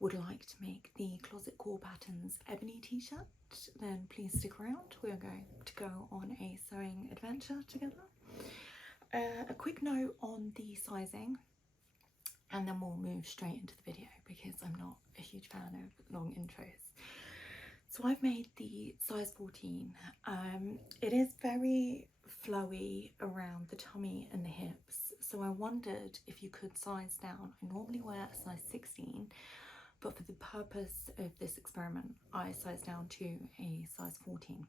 would like to make the Closet Core Patterns Ebony t-shirt, then please stick around. We're going to go on a sewing adventure together. A quick note on the sizing, and then we'll move straight into the video because I'm not a huge fan of long intros. So I've made the size 14. It is very flowy around the tummy and the hips, so I wondered if you could size down. I normally wear a size 16, but for the purpose of this experiment I sized down to a size 14.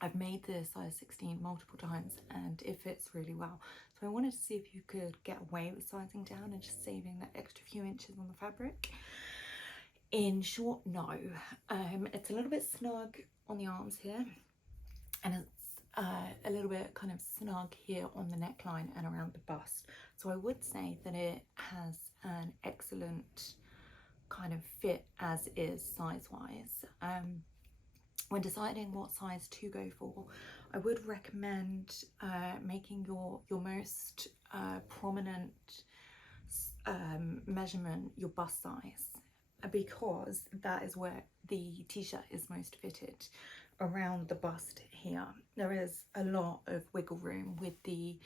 I've made the size 16 multiple times and it fits really well, so I wanted to see if you could get away with sizing down and just saving that extra few inches on the fabric. In short, no. It's a little bit snug on the arms here, and it's a little bit kind of snug here on the neckline and around the bust. So I would say that it has an excellent kind of fit as is size-wise. When deciding what size to go for, I would recommend making your most prominent measurement your bust size, because that is where the t-shirt is most fitted, around the bust here. There is a lot of wiggle room with the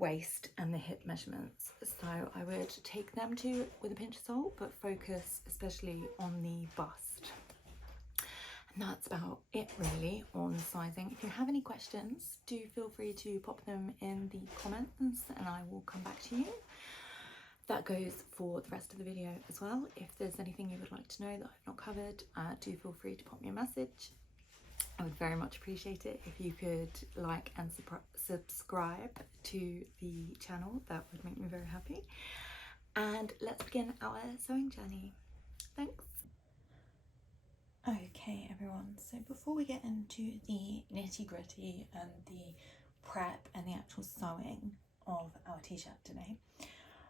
waist and the hip measurements, so I would take them with a pinch of salt, but focus especially on the bust. And that's about it really on sizing. If you have any questions, do feel free to pop them in the comments and I will come back to you. That goes for the rest of the video as well. If there's anything you would like to know that I've not covered, do feel free to pop me a message. I would very much appreciate it if you could like and subscribe to the channel. That would make me very happy. And let's begin our sewing journey. Thanks. Okay everyone, so before we get into the nitty-gritty and the prep and the actual sewing of our t-shirt today,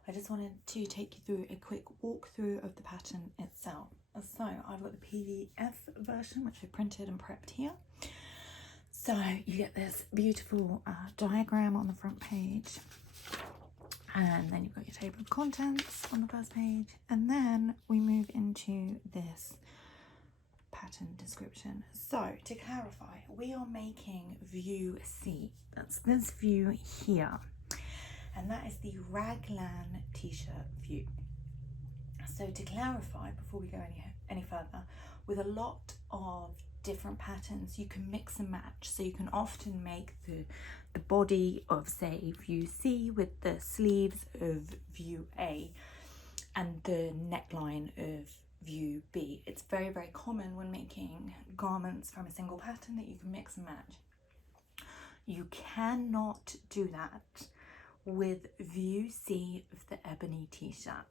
I just wanted to take you through a quick walkthrough of the pattern itself. So I've got the PDF version, which I printed and prepped here. So you get this beautiful diagram on the front page, and then you've got your table of contents on the first page, and then we move into this pattern description. So to clarify, we are making view C. That's this view here, and that is the Raglan t-shirt view. So to clarify, before we go any further, with a lot of different patterns you can mix and match. So you can often make the body of, say, view C with the sleeves of view A and the neckline of view B. It's very, very common when making garments from a single pattern that you can mix and match. You cannot do that with view C of the Ebony t-shirt.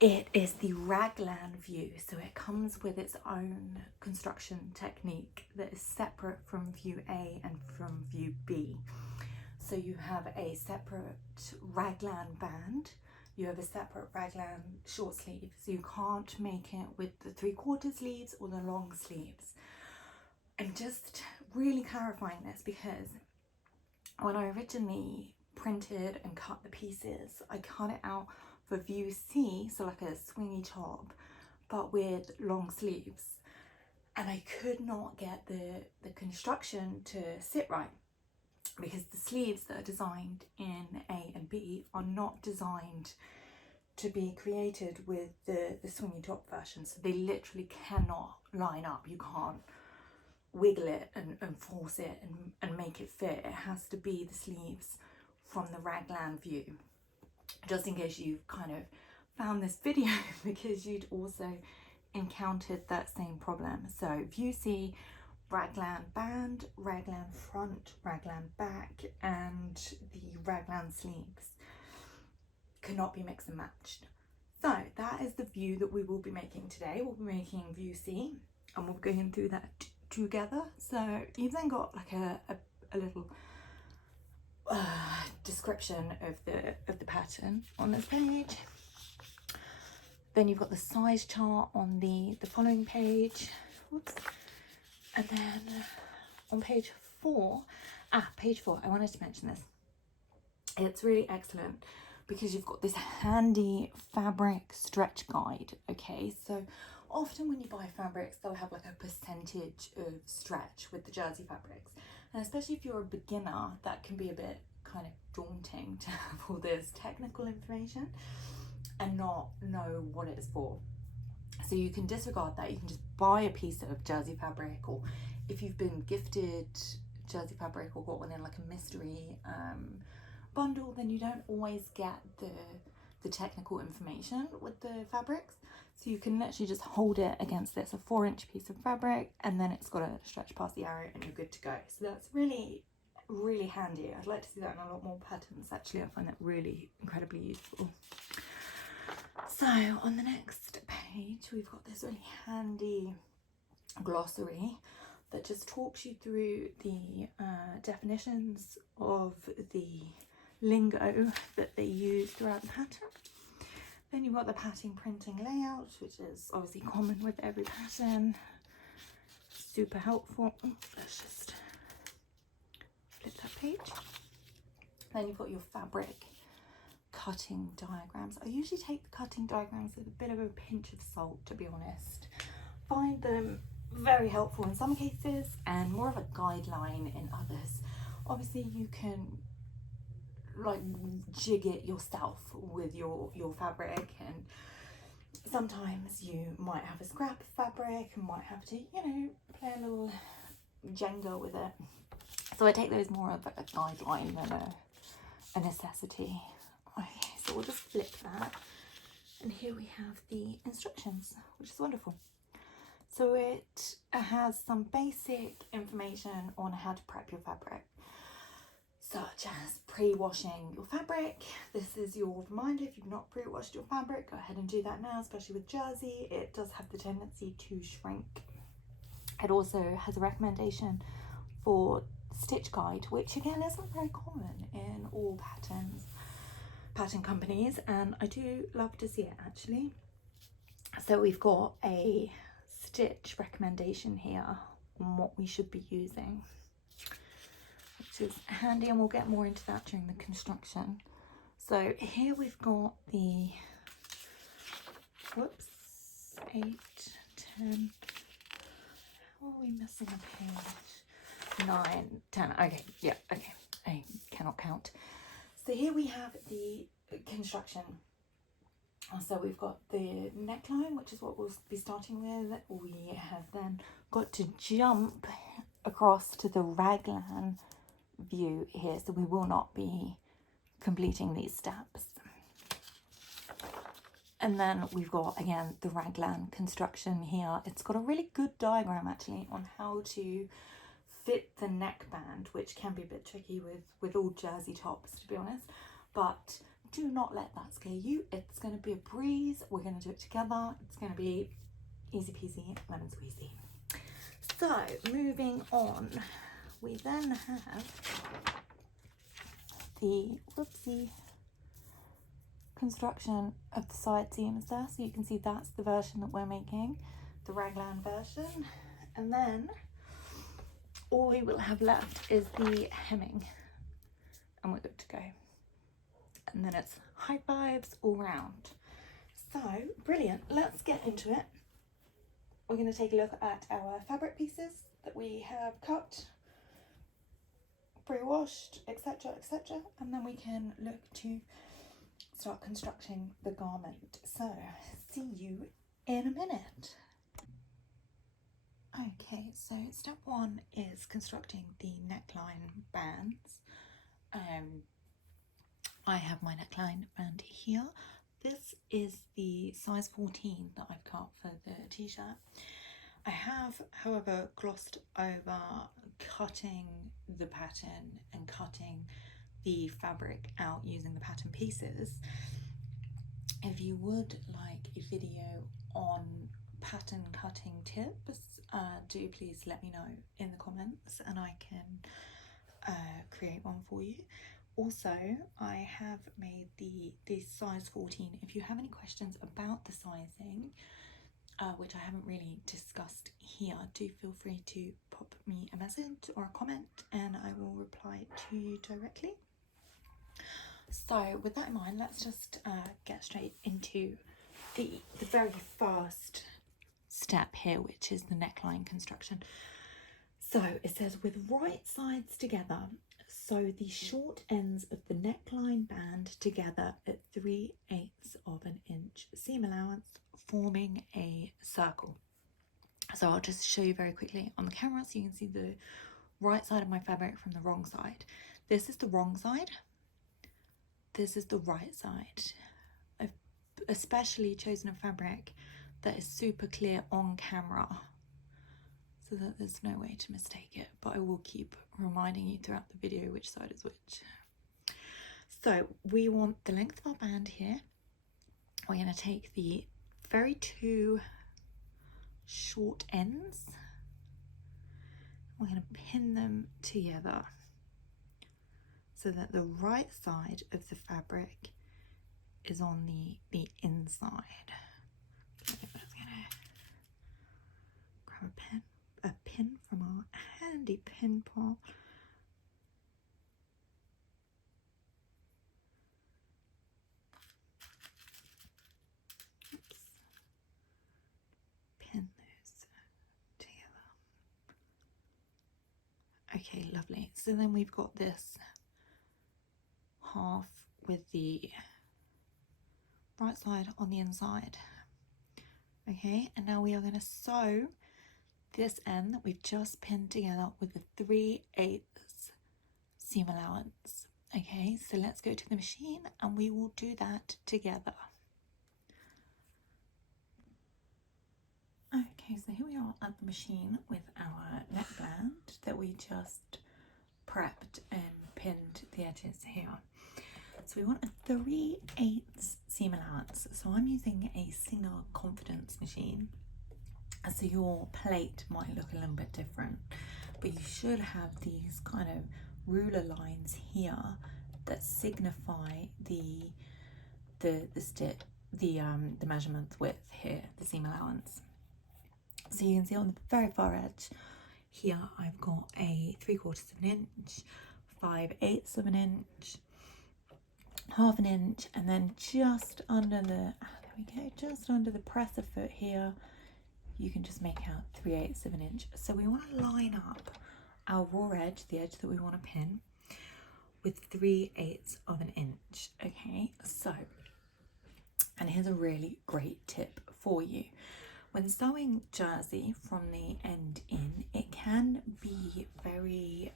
It is the Raglan view, so it comes with its own construction technique that is separate from view A and from view B. So you have a separate Raglan band, you have a separate Raglan short sleeve, so you can't make it with the 3/4 sleeves or the long sleeves. I'm just really clarifying this because when I originally printed and cut the pieces, I cut it out for view C, so like a swingy top, but with long sleeves, and I could not get the construction to sit right because the sleeves that are designed in A and B are not designed to be created with the swingy top version, so they literally cannot line up. You can't wiggle it and force it and make it fit. It has to be the sleeves from the Raglan view, just in case you've kind of found this video because you'd also encountered that same problem. So view C, Raglan band, Raglan front, Raglan back, and the Raglan sleeves cannot be mixed and matched. So that is the view that we will be making today. We'll be making view C and we'll be going through that together. So you've then got like a little description of the pattern on this page. Then you've got the size chart on the following page. Whoops. And then on page 4, I wanted to mention this. It's really excellent because you've got this handy fabric stretch guide. Okay, so often when you buy fabrics, they'll have like a percentage of stretch with the jersey fabrics, and especially if you're a beginner, that can be a bit kind of daunting to have all this technical information and not know what it's for. So you can disregard that. You can just buy a piece of jersey fabric, or if you've been gifted jersey fabric or got one in like a mystery bundle, then you don't always get the technical information with the fabrics. So you can literally just hold it against this, a 4-inch piece of fabric, and then it's got to stretch past the arrow and you're good to go. So that's really, really handy. I'd like to see that in a lot more patterns actually. I find that really incredibly useful. So on the next page, we've got this really handy glossary that just talks you through the definitions of the lingo that they use throughout the pattern. Then you've got the pattern printing layout, which is obviously common with every pattern. Super helpful. Let's just flip that page. Then you've got your fabric cutting diagrams. I usually take the cutting diagrams with a bit of a pinch of salt, to be honest. Find them very helpful in some cases and more of a guideline in others. Obviously you can like jig it yourself with your fabric, and sometimes you might have a scrap of fabric and might have to, you know, play a little Jenga with it. So I take those more of a guideline than a necessity. Okay, so we'll just flip that, and here we have the instructions, which is wonderful. So it has some basic information on how to prep your fabric, such as pre-washing your fabric. This is your reminder. If you've not pre-washed your fabric, go ahead and do that now, especially with jersey. It does have the tendency to shrink. It also has a recommendation for stitch guide, which again isn't very common in all pattern companies, and I do love to see it actually. So we've got a stitch recommendation here on what we should be using, which is handy, and we'll get more into that during the construction. So here we've got the 8, 10, how are we missing a page? 9, 10, okay, yeah, okay, I cannot count. So here we have the construction. So we've got the neckline, which is what we'll be starting with. We have then got to jump across to the raglan view here, so we will not be completing these steps. And then we've got, again, the raglan construction here. It's got a really good diagram actually on how to fit the neckband, which can be a bit tricky with all jersey tops, to be honest, but do not let that scare you. It's going to be a breeze. We're going to do it together. It's going to be easy peasy lemon squeezy. So moving on, we then have the construction of the side seams there. So you can see that's the version that we're making, the raglan version. And then all we will have left is the hemming, and we're good to go. And then it's high fives all round. So brilliant, let's get into it. We're going to take a look at our fabric pieces that we have cut, pre-washed, etc, etc, and then we can look to start constructing the garment. So see you in a minute. Okay, so step 1 is constructing the neckline bands. I have my neckline band here. This is the size 14 that I've cut for the t-shirt. I have, however, glossed over cutting the pattern and cutting the fabric out using the pattern pieces. If you would like a video on pattern cutting tips, do please let me know in the comments and I can create one for you. Also, I have made the size 14. If you have any questions about the sizing, which I haven't really discussed here, do feel free to pop me a message or a comment and I will reply to you directly. So with that in mind, let's just get straight into the very first step here, which is the neckline construction. So it says with right sides together, sew the short ends of the neckline band together at 3/8 of an inch seam allowance, forming a circle. So I'll just show you very quickly on the camera so you can see the right side of my fabric from the wrong side. This is the wrong side. This is the right side. I've especially chosen a fabric that is super clear on camera so that there's no way to mistake it, but I will keep reminding you throughout the video which side is which. So we want the length of our band here. We're going to take the very two short ends. We're going to pin them together so that the right side of the fabric is on the inside. Okay, I'm just going to grab a pin from our handy pin pole. Oops. Pin those together. Okay, lovely. So then we've got this half with the right side on the inside. Okay, and now we are going to sew this end that we've just pinned together with a 3/8 seam allowance. Okay, so let's go to the machine and we will do that together. Okay, so here we are at the machine with our neckband that we just prepped and pinned the edges here. So we want a 3/8 seam allowance. So I'm using a Singer Confidence machine. So your plate might look a little bit different, but you should have these kind of ruler lines here that signify the measurement width here, the seam allowance. So you can see on the very far edge here, I've got a 3/4 of an inch, 5/8 of an inch, 1/2 an inch, and then just under the, there we go, just under the presser foot here, you can just make out 3/8 of an inch. So we want to line up our raw edge, the edge that we want to pin, with 3/8 of an inch. Okay, so, and here's a really great tip for you. When sewing jersey from the end in, it can be very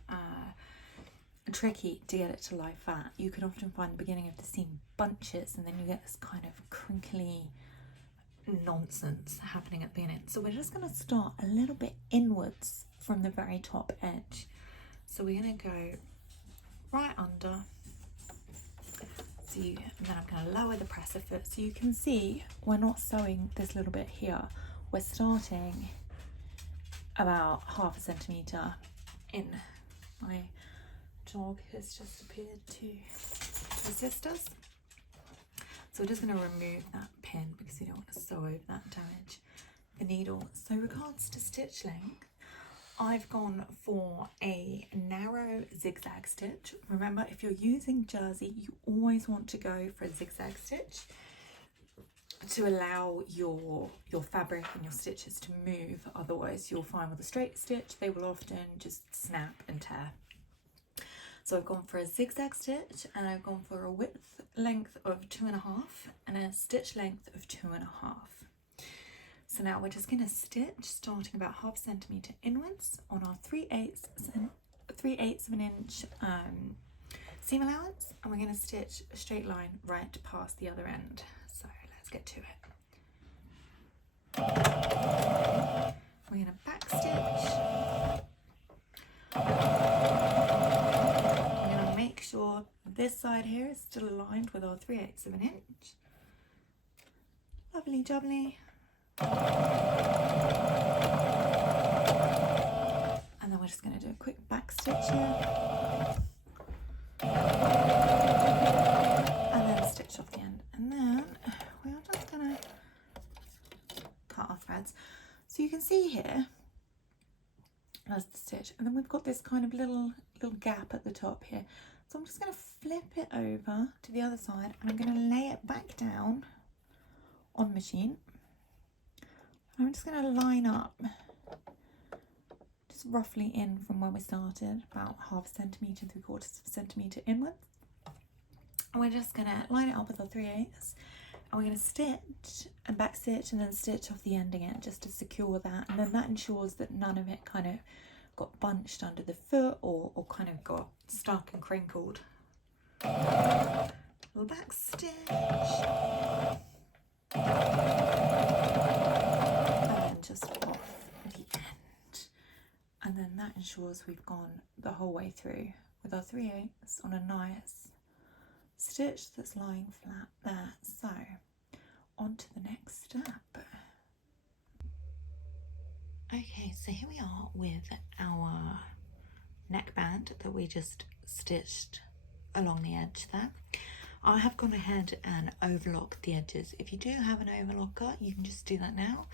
tricky to get it to lie flat. You can often find the beginning of the seam bunches and then you get this kind of crinkly nonsense happening at the end. So we're just going to start a little bit inwards from the very top edge. So we're going to go right under. And then I'm going to lower the presser foot so you can see we're not sewing this little bit here. We're starting about 1/2 centimetre in. My dog has just appeared to assist us. So we're just going to remove that pin because we don't want to sew over that and damage the needle. So regards to stitch length, I've gone for a narrow zigzag stitch. Remember, if you're using jersey, you always want to go for a zigzag stitch to allow your fabric and your stitches to move. Otherwise, you'll find with a straight stitch, they will often just snap and tear. So I've gone for a zigzag stitch and I've gone for a width length of 2.5 and a stitch length of 2.5. So now we're just going to stitch starting about 1/2 centimetre inwards on our 3/8 of an inch seam allowance, and we're going to stitch a straight line right past the other end. So let's get to it. We're going to back stitch. We're going to make sure this side here is still aligned with our 3/8 of an inch. Lovely jubbly. And then we're just going to do a quick back stitch here and then stitch off the end, and then we are just going to cut our threads. So you can see here that's the stitch, and then we've got this kind of little gap at the top here. So I'm just going to flip it over to the other side and I'm going to lay it back down on the machine. I'm just going to line up just roughly in from where we started, about 1/2 centimetre, 3/4 centimetre inwards. And we're just going to line it up with our 3/8 and we're going to stitch and back stitch and then stitch off the end again just to secure that, and then that ensures that none of it kind of got bunched under the foot or kind of got stuck and crinkled. Little back stitch and then just off the end, and then that ensures we've gone the whole way through with our 3/8 on a nice stitch that's lying flat there. So on to the next step. Okay, so here we are with our neckband that we just stitched along the edge there. I have gone ahead and overlocked the edges. If you do have an overlocker, you can just do that now,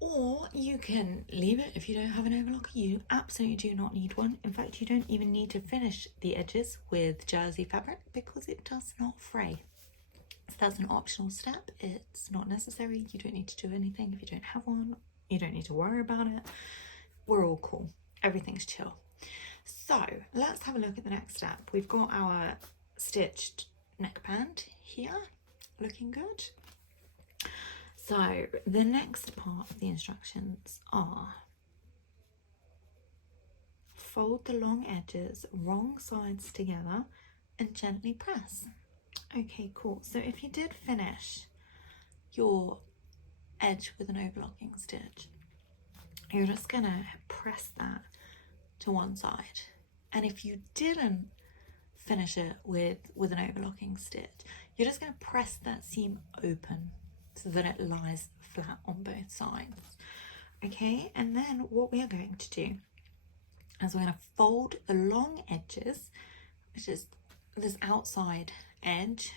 or you can leave it. If you don't have an overlocker, you absolutely do not need one. In fact, you don't even need to finish the edges with jersey fabric because it does not fray. So that's an optional step. It's not necessary. You don't need to do anything if you don't have one. You don't need to worry about it. We're all cool. Everything's chill. So let's have a look at the next step. We've got our stitched neckband here, looking good. So the next part of the instructions are fold the long edges wrong sides together and gently press. Okay, cool. So if you did finish your edge with an overlocking stitch, you're just gonna press that to one side, and if you didn't finish it with an overlocking stitch, you're just going to press that seam open so that it lies flat on both sides. Okay, and then what we are going to do is we're going to fold the long edges, which is this outside edge,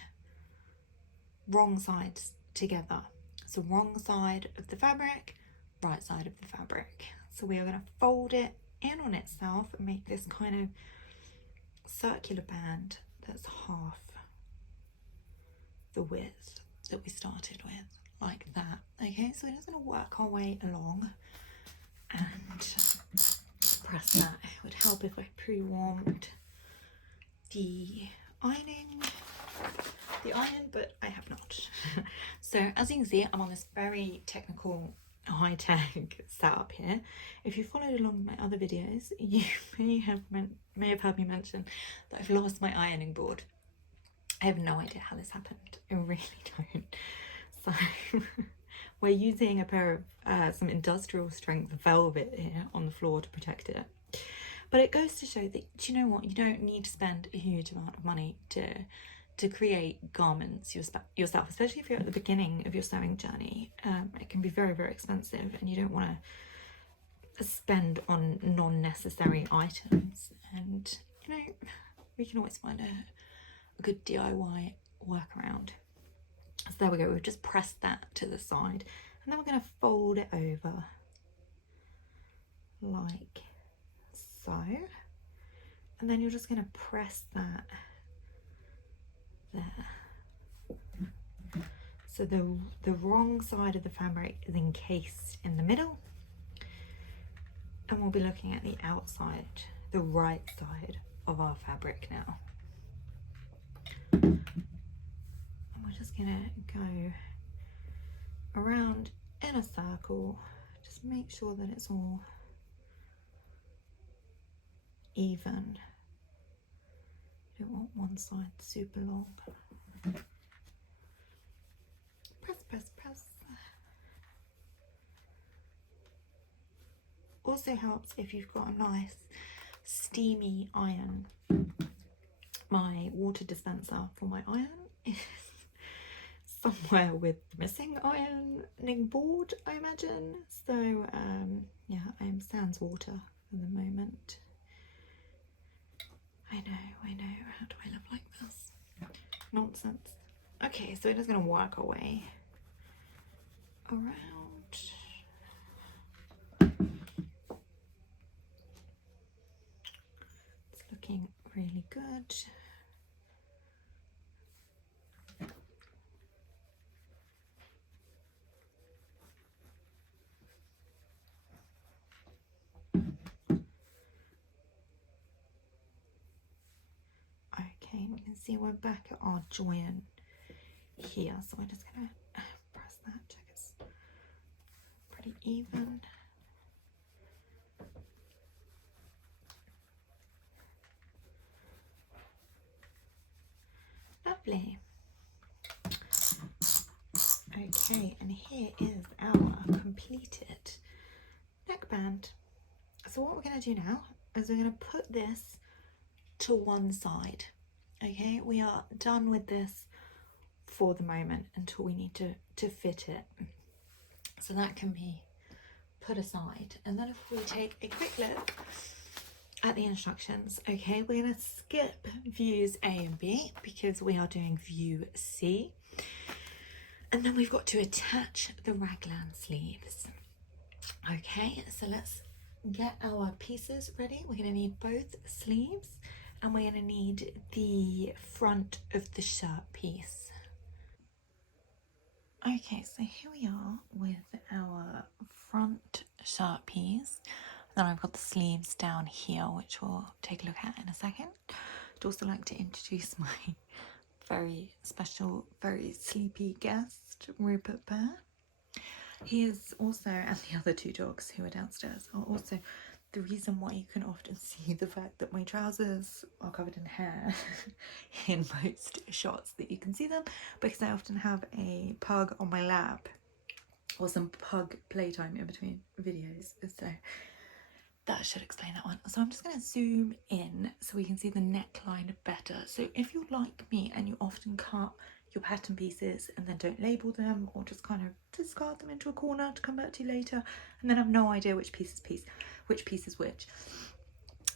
wrong sides together. So wrong side of the fabric, right side of the fabric. So we are going to fold it in on itself and make this kind of circular band that's half the width that we started with, like that. Okay, so we're just going to work our way along and press that. It would help if I pre-warmed the iron, but I have not. So as you can see, I'm on this very technical, high-tech setup here. If you followed along my other videos, you may have heard me mention that I've lost my ironing board. I have no idea how this happened. I really don't. So we're using a pair of some industrial strength velvet here on the floor to protect it. But it goes to show that, do you know what, you don't need to spend a huge amount of money to create garments yourself, especially if you're at the beginning of your sewing journey. It can be very, very expensive, and you don't want to spend on non-necessary items. And you know, we can always find a good DIY workaround. So there we go, we've just pressed that to the side, and then we're going to fold it over like so, and then you're just going to press that there. So the wrong side of the fabric is encased in the middle, and we'll be looking at the outside, the right side of our fabric now. And we're just gonna go around in a circle, just make sure that it's all even. You don't want one side super long. Press, press, press. Also helps if you've got a nice steamy iron. My water dispenser for my iron is somewhere with the missing ironing board, I imagine. So yeah, I am sans water for the moment. I know, how do I live like this? Nonsense. Okay, so we're just going to work our way around. It's looking really good. Okay, we can see we're back at our join here, so we're just gonna press that, check it's pretty even. Lovely. Okay, and here is our completed neckband. So what we're going to do now is we're going to put this to one side. Okay, we are done with this for the moment until we need to fit it. So that can be put aside. And then if we take a quick look at the instructions, okay, we're going to skip views A and B because we are doing view C. And then we've got to attach the raglan sleeves. Okay, so let's get our pieces ready. We're going to need both sleeves and we're going to need the front of the shirt piece. Okay, so here we are with our front shirt piece. Then I've got the sleeves down here, which we'll take a look at in a second. I'd also like to introduce my very special, very sleepy guest, Rupert Bear. He is also, and the other two dogs who are downstairs, are also the reason why you can often see the fact that my trousers are covered in hair in most shots that you can see them, because I often have a pug on my lap or some pug playtime in between videos. So that should explain that one. So I'm just going to zoom in so we can see the neckline better. So if you're like me and you often cut your pattern pieces and then don't label them, or just kind of discard them into a corner to come back to later and then have no idea which piece is which,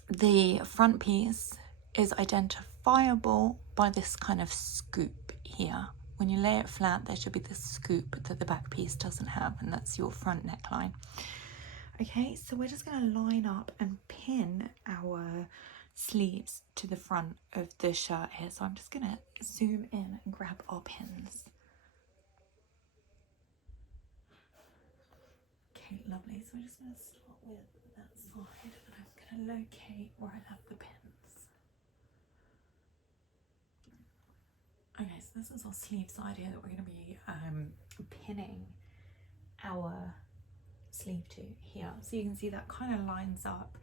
the front piece is identifiable by this kind of scoop here. When you lay it flat, there should be this scoop that the back piece doesn't have, and that's your front neckline. Okay, so we're just going to line up and pin our sleeves to the front of the shirt here. So I'm just going to zoom in and grab our pins. Okay, lovely. So I'm just going to start with that side and I'm going to locate where I have the pins. Okay, so this is our sleeve side here that we're going to be pinning our sleeve to here. So you can see that kind of lines up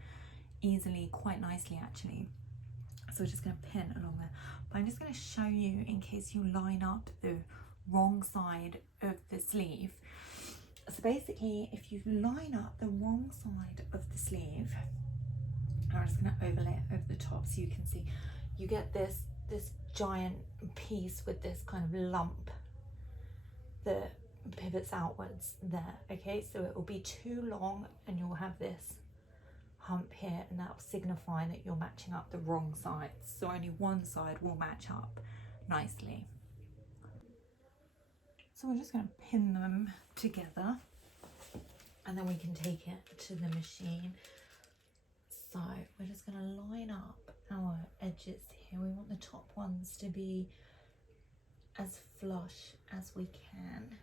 easily, quite nicely actually. So we're just going to pin along there. But I'm just going to show you in case you line up the wrong side of the sleeve. So basically, if you line up the wrong side of the sleeve, I'm just going to overlay it over the top so you can see, you get this giant piece with this kind of lump that pivots outwards there. Okay, so it will be too long and you'll have this hump here, and that will signify that you're matching up the wrong sides. So only one side will match up nicely. So we're just going to pin them together and then we can take it to the machine. So we're just going to line up our edges here. We want the top ones to be as flush as we can.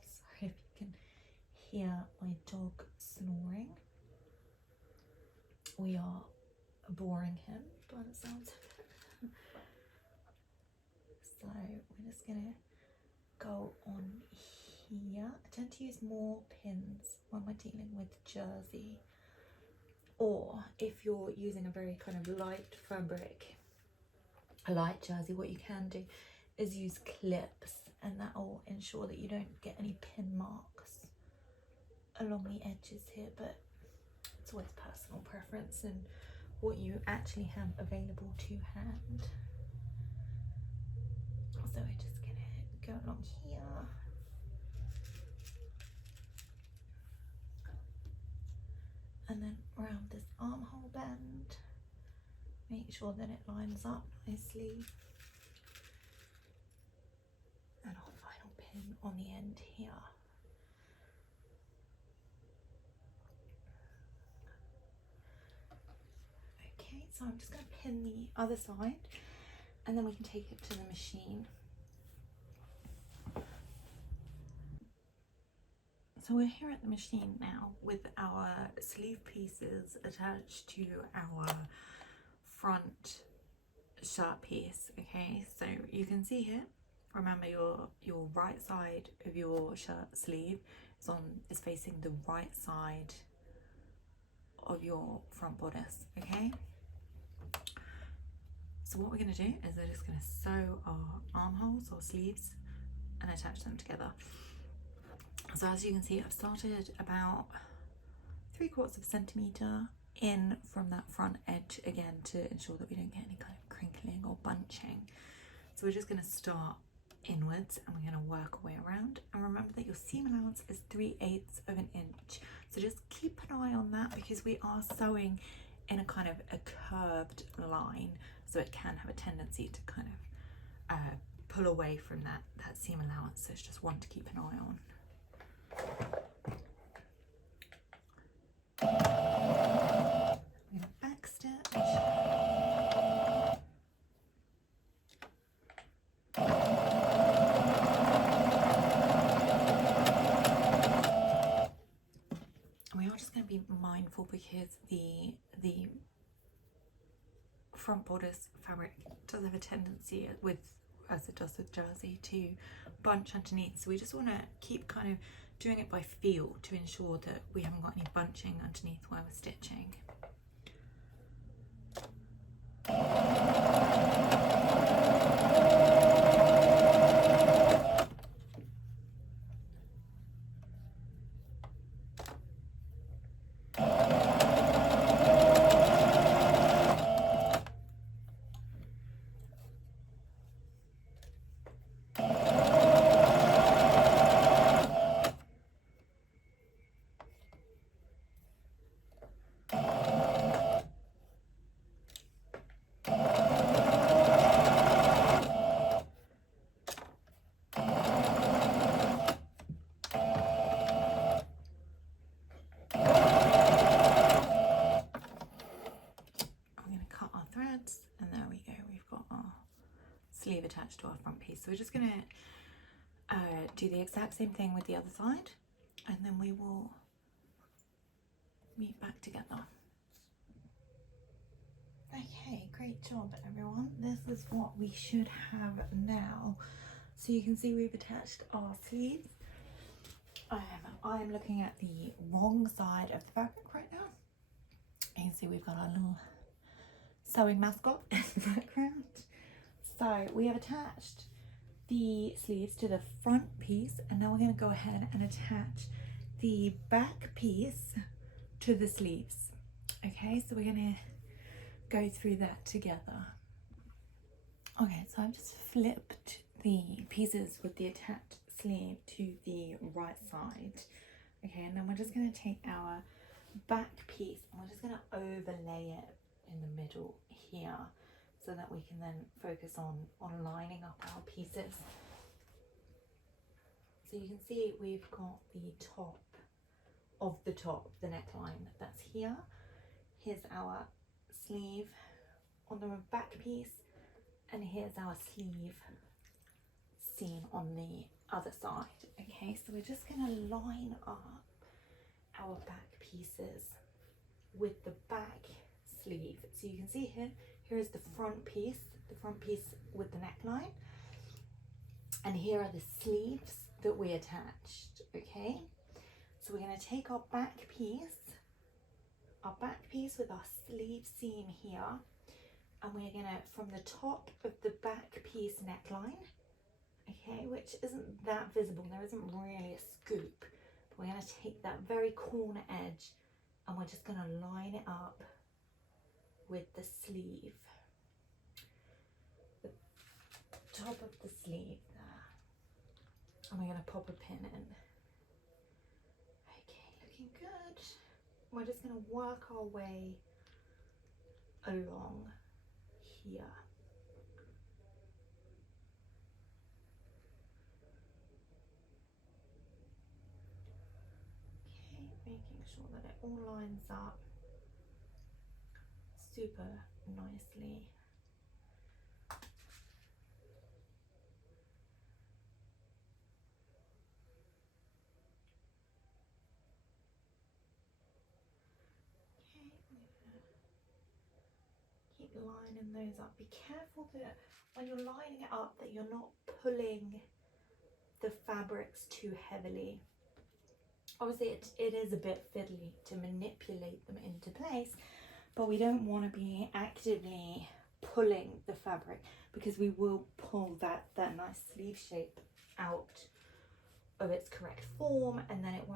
Sorry if you can hear my dog snoring. We are boring him by the sounds of it. So we're just going to go on here. I tend to use more pins when we're dealing with jersey, or if you're using a very kind of light fabric, a light jersey, what you can do is use clips, and that will ensure that you don't get any pin marks along the edges here. But it's always personal preference and what you actually have available to hand. So we're just gonna go along here. And then around this armhole bend, make sure that it lines up nicely. And our final pin on the end here. Okay, So I'm just going to pin the other side and then we can take it to the machine. So we're here at the machine now with our sleeve pieces attached to our front shirt piece. Okay, so you can see here, remember your right side of your shirt sleeve is facing the right side of your front bodice. Okay, so what we're going to do is we're just going to sew our armholes or sleeves and attach them together. So as you can see, I've started about 3/4 centimetre in from that front edge again to ensure that we don't get any kind of crinkling or bunching. So we're just going to start inwards and we're going to work our way around. And remember that your seam allowance is 3/8 of an inch. So just keep an eye on that because we are sewing in a kind of a curved line, so it can have a tendency to kind of pull away from that seam allowance. So it's just one to keep an eye on. I'm going to back stitch. And we are just going to be mindful because the front bodice fabric does have a tendency as it does with jersey to bunch underneath. So we just want to keep kind of doing it by feel to ensure that we haven't got any bunching underneath while we're stitching. And there we go, we've got our sleeve attached to our front piece. So we're just going to do the exact same thing with the other side, and then we will meet back together. Okay, great job everyone. This is what we should have now. So you can see we've attached our sleeves. I'm looking at the wrong side of the fabric right now. You can see we've got our little sewing mascot in the background. So we have attached the sleeves to the front piece, and now we're going to go ahead and attach the back piece to the sleeves. Okay, so we're going to go through that together. Okay, so I've just flipped the pieces with the attached sleeve to the right side. Okay, and then we're just going to take our back piece and we're just going to overlay it in the middle here so that we can then focus on lining up our pieces. So you can see we've got the top of the neckline that's here. Here's our sleeve on the back piece, and here's our sleeve seam on the other side. Okay, so we're just going to line up our back pieces with the back sleeve. So you can see here is the front piece with the neckline, and here are the sleeves that we attached. Okay, so we're going to take our back piece with our sleeve seam here, and we're going to, from the top of the back piece neckline, okay, which isn't that visible, there isn't really a scoop, but we're going to take that very corner edge and we're just going to line it up with the sleeve, the top of the sleeve there, and we're going to pop a pin in. Okay, looking good. We're just going to work our way along here. Okay, making sure that it all lines up. super nicely. Okay, keep lining those up. Be careful that when you're lining it up that you're not pulling the fabrics too heavily. Obviously it is a bit fiddly to manipulate them into place, but we don't want to be actively pulling the fabric, because we will pull that nice sleeve shape out of its correct form, and then it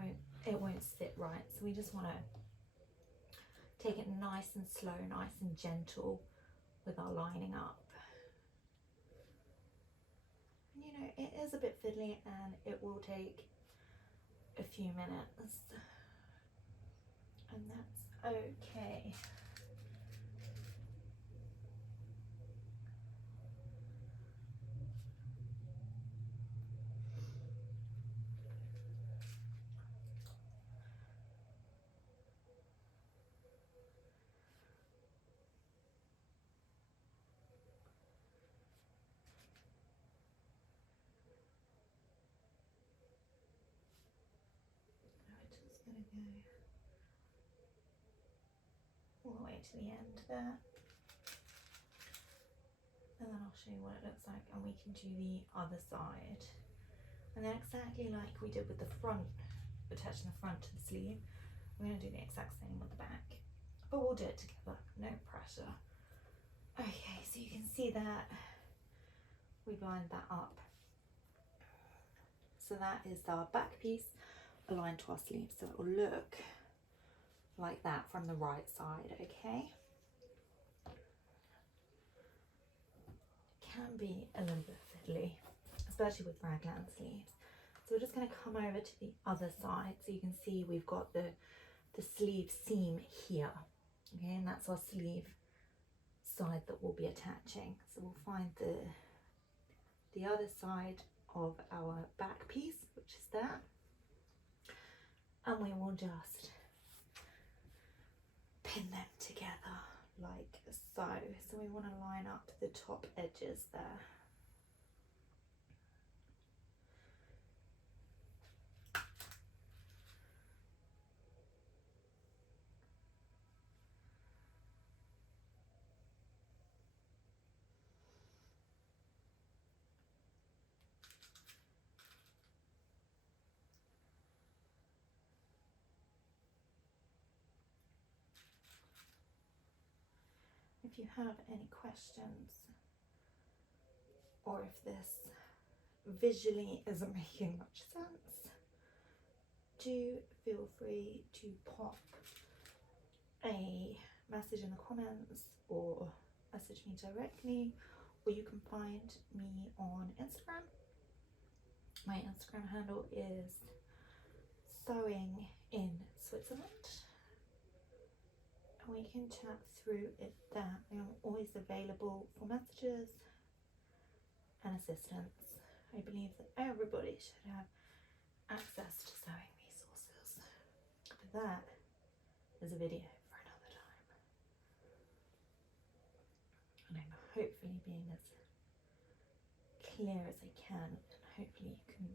won't sit right. So we just want to take it nice and slow, nice and gentle with our lining up. And, you know, it is a bit fiddly and it will take a few minutes, and that's okay. We're just going to go all the way to the end there, and then I'll show you what it looks like, and we can do the other side. And then exactly like we did with the front, attaching the front to the sleeve, we're going to do the exact same with the back, but we'll do it together, no pressure. Okay, so you can see that we've lined that up. So that is our back piece aligned to our sleeve, so it will look like that from the right side, okay? Can be a little bit fiddly, especially with raglan sleeves. So we're just going to come over to the other side, so you can see we've got the sleeve seam here, okay, and that's our sleeve side that we'll be attaching. So we'll find the other side of our back piece, which is that, and we will just pin them together like so. So we want to line up the top edges there. If you have any questions, or if this visually isn't making much sense, do feel free to pop a message in the comments or message me directly, or you can find me on Instagram. My Instagram handle is Sewing in Switzerland, and we can chat through it there. I am always available for messages and assistance. I believe that everybody should have access to sewing resources. But that is a video for another time. And I'm hopefully being as clear as I can, and hopefully you can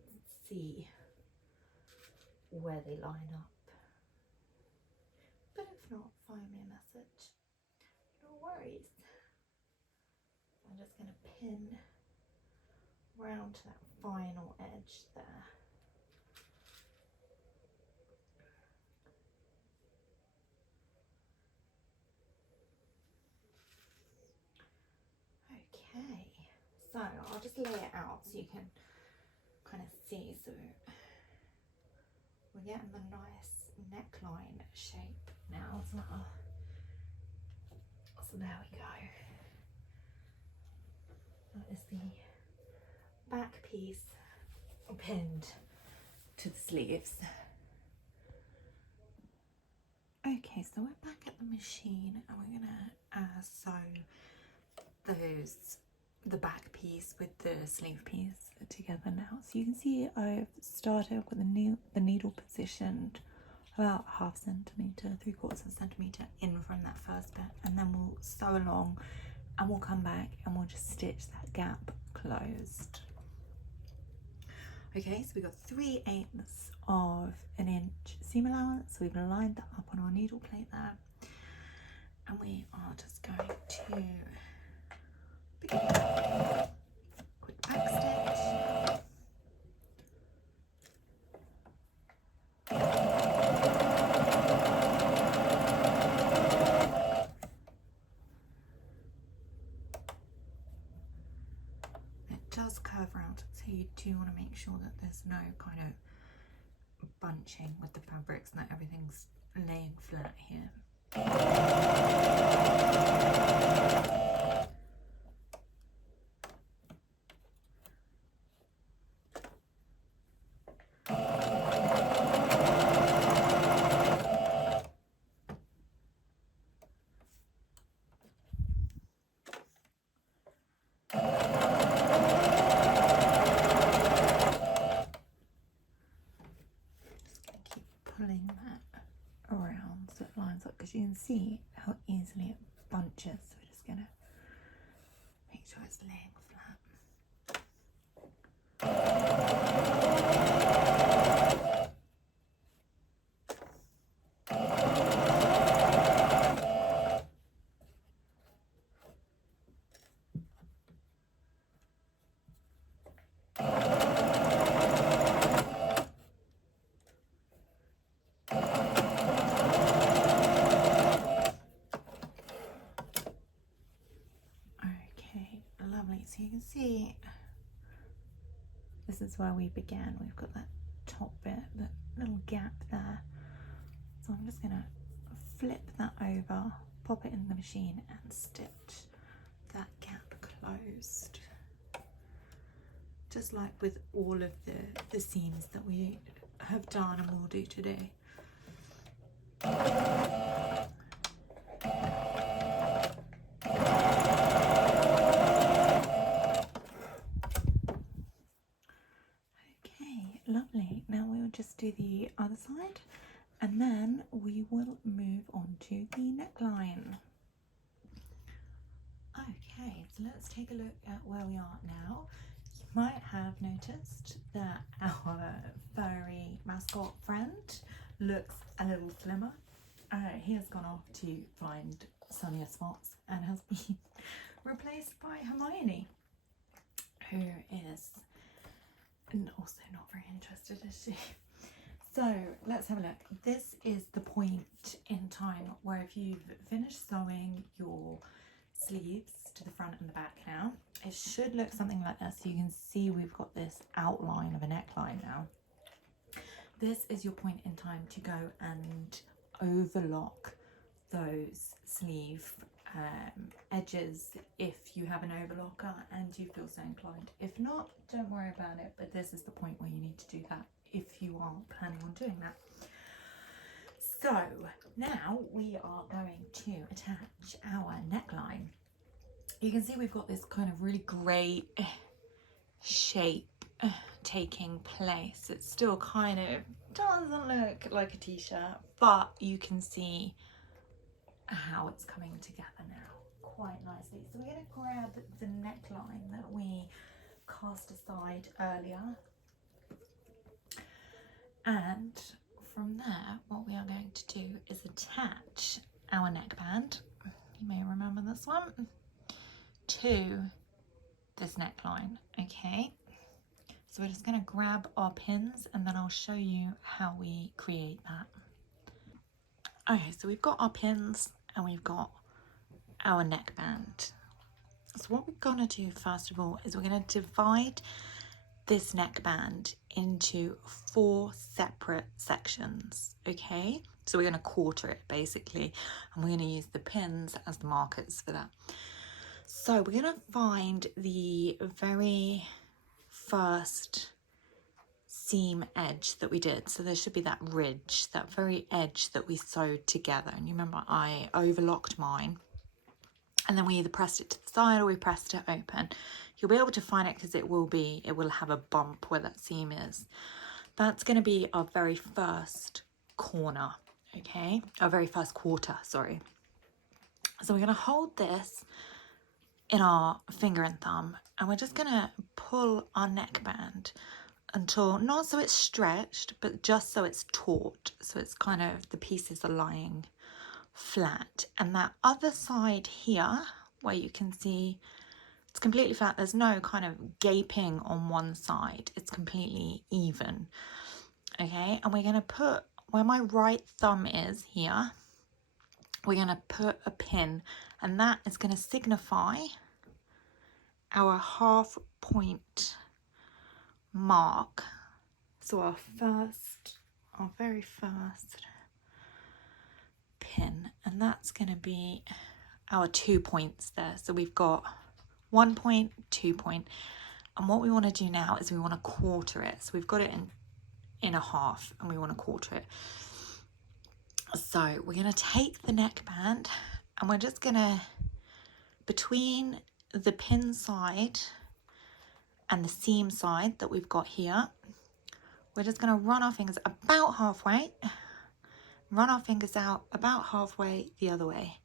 see where they line up. But if not, find me a message. No worries. I'm just going to pin round to that final edge there. Okay, so I'll just lay it out so you can kind of see. So we're getting the nice neckline shape now as well. So there we go. That is the back piece pinned to the sleeves. Okay, so we're back at the machine, and we're gonna sew the back piece with the sleeve piece together now. So you can see I've started with the needle positioned about 1/2 centimetre, 3/4 centimetre in from that first bit, and then we'll sew along and we'll come back and we'll just stitch that gap closed. Okay, so we've got 3/8 of an inch seam allowance. So we've lined that up on our needle plate there, and we are just going to begin quick back stitch. It does curve around, so you do want to make sure that there's no kind of bunching with the fabrics and that everything's laying flat here. Pulling that around so it lines up, because you can see how easily it bunches. So we're just going to make sure it's laying flat. So you can see this is where we began. We've got that top bit, that little gap there. So I'm just going to flip that over, pop it in the machine and stitch that gap closed. Just like with all of the seams that we have done and will do today. Lovely. Now we'll just do the other side and then we will move on to the neckline. Okay, so let's take a look at where we are now. You might have noticed that our furry mascot friend looks a little slimmer. He has gone off to find sunnier spots and has been replaced by Hermione, who is and also not very interested, is she? So let's have a look. This is the point in time where if you've finished sewing your sleeves to the front and the back now, it should look something like this. You can see we've got this outline of a neckline now. This is your point in time to go and overlock those sleeve edges if you have an overlocker and you feel so inclined. If not, don't worry about it, but this is the point where you need to do that if you are planning on doing that. So now we are going to attach our neckline. You can see we've got this kind of really great shape taking place. It still kind of doesn't look like a t-shirt, but you can see how it's coming together now quite nicely. So we're going to grab the neckline that we cast aside earlier, and from there what we are going to do is attach our neckband, you may remember this one, to this neckline. Okay, so we're just going to grab our pins and then I'll show you how we create that. Okay, so we've got our pins and we've got our neckband. So what we're going to do first of all is we're going to divide this neckband into 4 separate sections. Okay, so we're going to quarter it basically, and we're going to use the pins as the markers for that. So we're going to find the very first seam edge that we did. So there should be that ridge, that very edge that we sewed together. And you remember I overlocked mine, and then we either pressed it to the side or we pressed it open. You'll be able to find it because it will have a bump where that seam is. That's going to be our very first corner, okay, our very first quarter, sorry. So we're going to hold this in our finger and thumb, and we're just going to pull our neckband until, not so it's stretched, but just so it's taut, so it's kind of, the pieces are lying flat. And that other side here, where you can see it's completely flat, there's no kind of gaping on one side, it's completely even, okay. And we're going to put, where my right thumb is here, we're going to put a pin, and that is going to signify our half point mark. So our very first pin, and that's going to be our 2 points there. So we've got 1 point, 2 point, and what we want to do now is we want to quarter it. So we've got it in a half, and we want to quarter it. So we're going to take the neckband, and we're just going to, between the pin side and the seam side that we've got here, we're just going to run our fingers about halfway, run our fingers out about halfway the other way,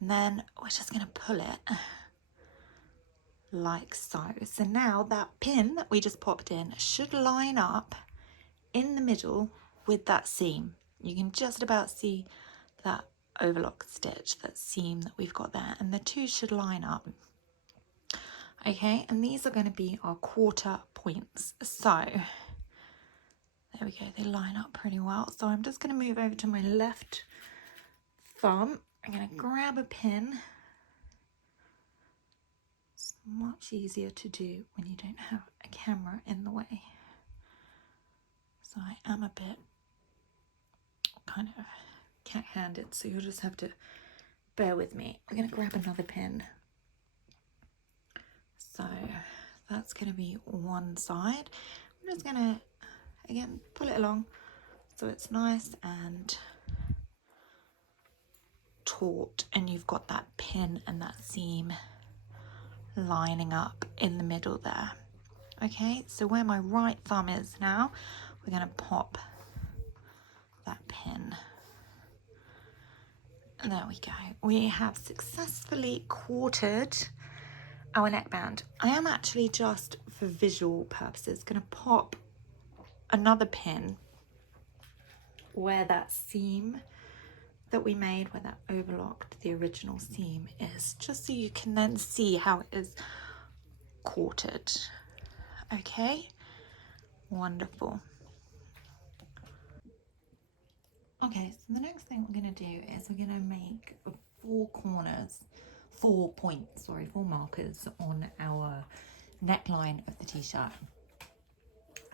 and then we're just going to pull it like so. So now that pin that we just popped in should line up in the middle with that seam. You can just about see that overlock stitch, that seam that we've got there, and the two should line up. Okay, and these are going to be our quarter points. So there we go, they line up pretty well. So I'm just going to move over to my left thumb. I'm going to grab a pin. It's much easier to do when you don't have a camera in the way. So I am a bit kind of cat-handed, so you'll just have to bear with me. I'm going to grab another pin. So that's going to be one side. I'm just going to, again, pull it along so it's nice and taut, and you've got that pin and that seam lining up in the middle there. Okay, so where my right thumb is now, we're going to pop that pin. And there we go. We have successfully quartered our neckband. I am actually, just for visual purposes, going to pop another pin where that seam that we made, where that overlocked the original seam is, just so you can then see how it is quartered. Okay, wonderful. Okay, so the next thing we're going to do is we're going to make 4 markers on our neckline of the t-shirt.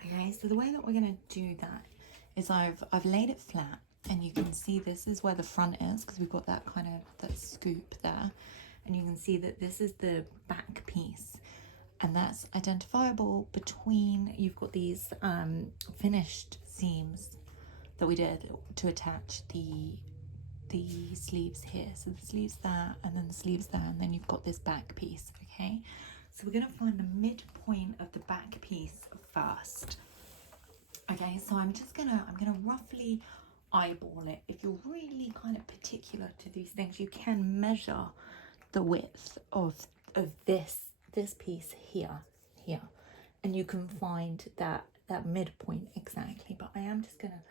Okay, so the way that we're going to do that is I've laid it flat, and you can see this is where the front is, because we've got that kind of that scoop there, and you can see that this is the back piece, and that's identifiable between, you've got these finished seams that we did to attach the sleeves here. So the sleeves there, and then the sleeves there, and then you've got this back piece. Okay, so we're going to find the midpoint of the back piece first. Okay, so I'm gonna roughly eyeball it. If you're really kind of particular to these things, you can measure the width of this piece here, and you can find that midpoint exactly. But I am just gonna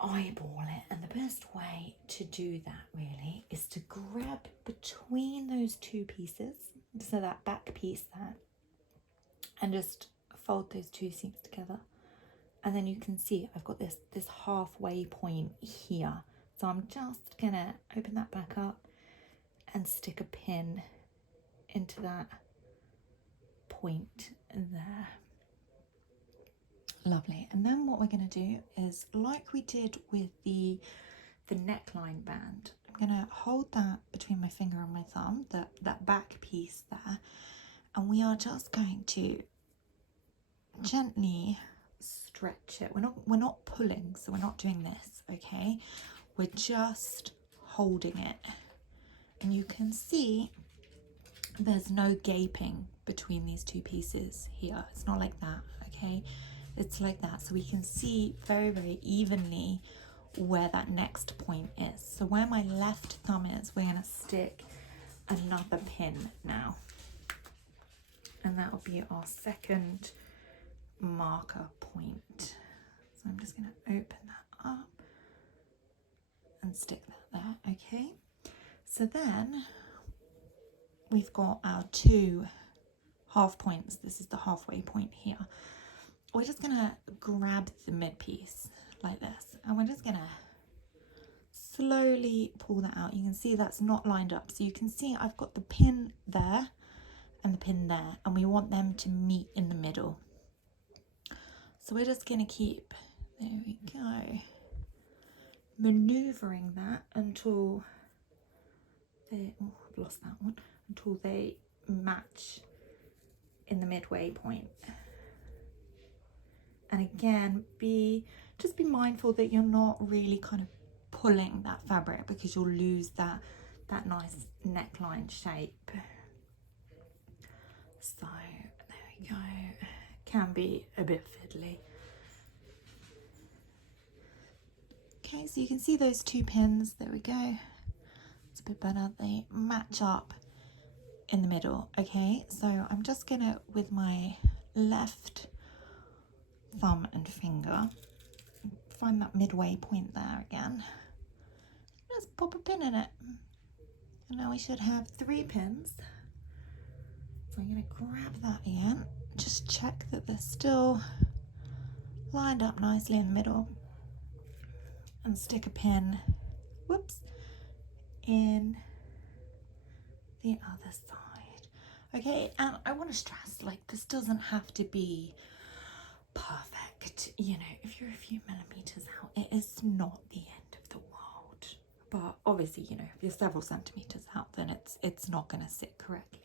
eyeball it, and the best way to do that really is to grab between those two pieces, so that back piece there, and just fold those two seams together, and then you can see I've got this halfway point here. So I'm just gonna open that back up and stick a pin into that point there. Lovely. And then what we're going to do is, like we did with the neckline band, I'm going to hold that between my finger and my thumb, that back piece there, and we are just going to gently stretch it. We're not pulling, so we're not doing this, okay? We're just holding it, and you can see there's no gaping between these two pieces here. It's not like that, okay? it's like that. So we can see very, very evenly where that next point is. So where my left thumb is, we're going to stick another pin now. And that will be our second marker point. So I'm just going to open that up and stick that there, okay? So then we've got our two half points. This is the halfway point here. We're just going to grab the mid piece like this, and we're just going to slowly pull that out. You can see that's not lined up. So you can see I've got the pin there and the pin there, and we want them to meet in the middle. So we're just going to keep, there we go, maneuvering that until they, oh, I've lost that one, until they match in the midway point. And again, just be mindful that you're not really kind of pulling that fabric, because you'll lose that nice neckline shape. So there we go. Can be a bit fiddly. Okay, so you can see those two pins. There we go. It's a bit better. They match up in the middle. Okay, so I'm just gonna, with my left thumb and finger, find that midway point there again. Just pop a pin in it. And now we should have 3 pins. So I'm going to grab that again. Just check that they're still lined up nicely in the middle. And stick a pin, whoops, in the other side. Okay, and I want to stress, like, this doesn't have to be perfect. You know, if you're a few millimeters out, it is not the end of the world. But obviously, you know, if you're several centimeters out, then it's not going to sit correctly.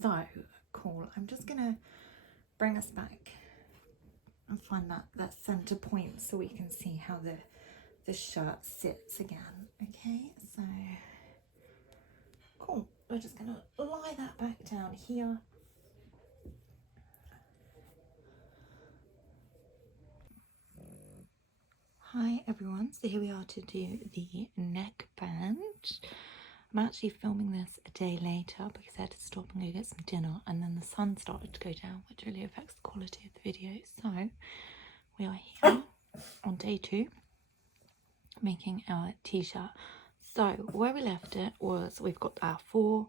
So cool. I'm just going to bring us back and find that center point so we can see how the shirt sits again. Okay, so cool. We're just going to lie that back down here. Hi everyone, so here we are to do the neckband. I'm actually filming this a day later because I had to stop and go get some dinner, and then the sun started to go down, which really affects the quality of the video. So we are here on day 2 making our t-shirt. So where we left it was, we've got our four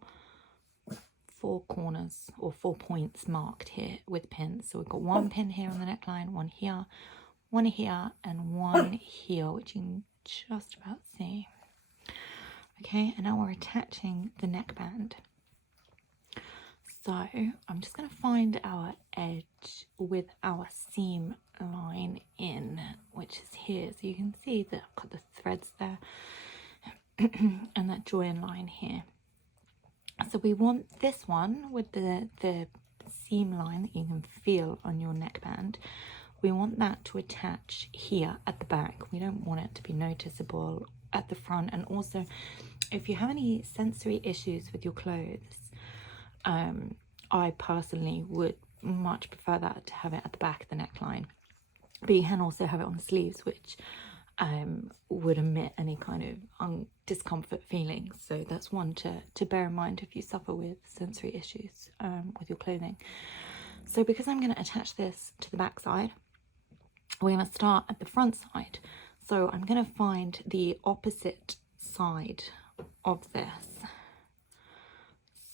corners or 4 points marked here with pins. So we've got 1 pin here on the neckline, 1 here, 1 here, and 1 here, which you can just about see. Okay, and now we're attaching the neckband. So I'm just going to find our edge with our seam line in, which is here. So you can see that I've got the threads there and that join line here. So we want this one with the seam line that you can feel on your neckband. We want that to attach here at the back. We don't want it to be noticeable at the front. And also, if you have any sensory issues with your clothes, I personally would much prefer that to have it at the back of the neckline. But you can also have it on the sleeves, which would emit any kind of discomfort feelings. So that's one to bear in mind if you suffer with sensory issues with your clothing. So because I'm going to attach this to the back side, we're going to start at the front side. So I'm going to find the opposite side of this.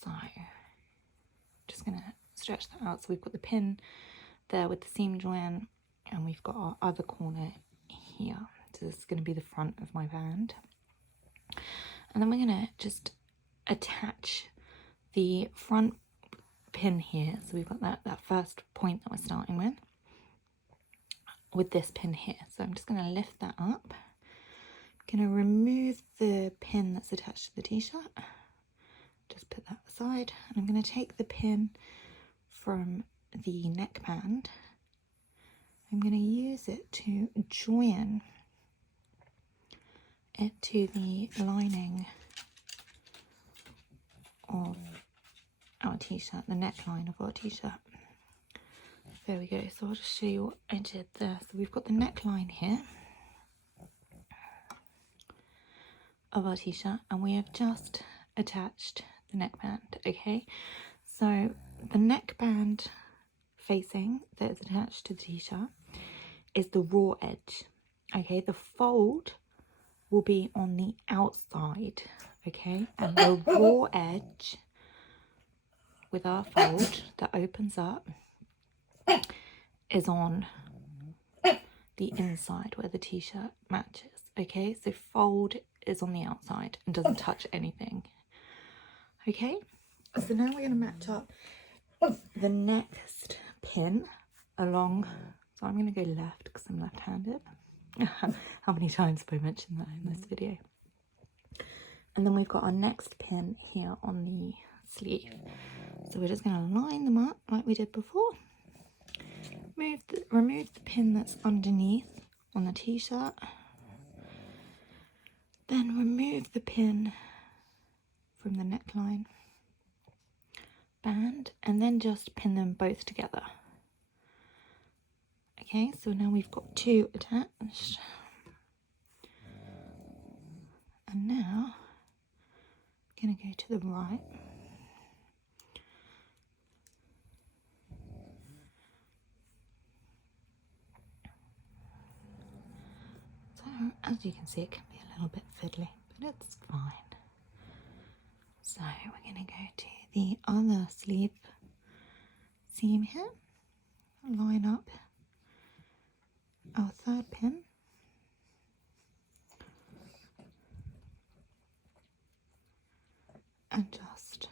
So just going to stretch that out. So we've got the pin there with the seam join, and we've got our other corner here. So this is going to be the front of my band. And then we're going to just attach the front pin here. So we've got that first point that we're starting with this pin here. So I'm just going to lift that up. I'm going to remove the pin that's attached to the t-shirt. Just put that aside. And I'm going to take the pin from the neckband. I'm going to use it to join it to the lining of our t-shirt, the neckline of our t-shirt. There we go. So I'll just show you what I did there. So we've got the neckline here of our t-shirt, and we have just attached the neckband. Okay, so the neckband facing that is attached to the t-shirt is the raw edge. Okay, the fold will be on the outside. Okay, and the raw edge with our fold that opens up is on the inside where the t-shirt matches. Okay, so fold is on the outside and doesn't touch anything. Okay, so now we're going to match up the next pin along. So I'm going to go left because I'm left-handed. How many times have I mentioned that in this video? And then we've got our next pin here on the sleeve. So we're just going to line them up like we did before. Remove the pin that's underneath on the t-shirt. Then remove the pin from the neckline band and then just pin them both together. Okay, so now we've got two attached. And now I'm going to go to the right. So as you can see, it can be a little bit fiddly, but it's fine. So we're going to go to the other sleeve seam here, line up our third pin, and just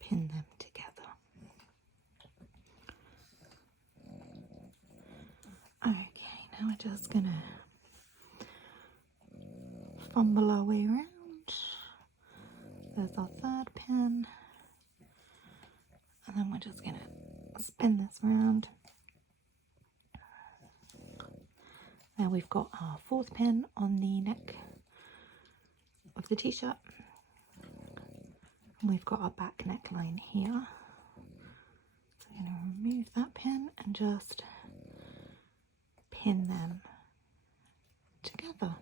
pin them together. Okay, now we're just going to fumble our way around. There's our third pin, and then we're just going to spin this round. Now we've got our fourth pin on the neck of the t-shirt, and we've got our back neckline here. So we're going to remove that pin and just pin them together.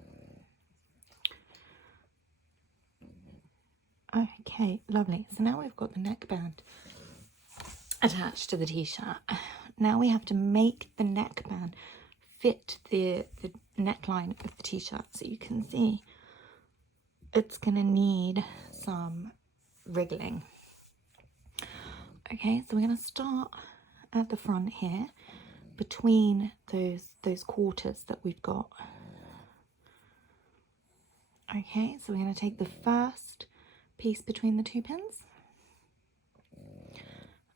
Okay, lovely. So now we've got the neckband attached to the t-shirt. Now we have to make the neckband fit the neckline of the t-shirt. So you can see it's going to need some wriggling. Okay, so we're going to start at the front here between those quarters that we've got. Okay, so we're going to take the first piece between the two pins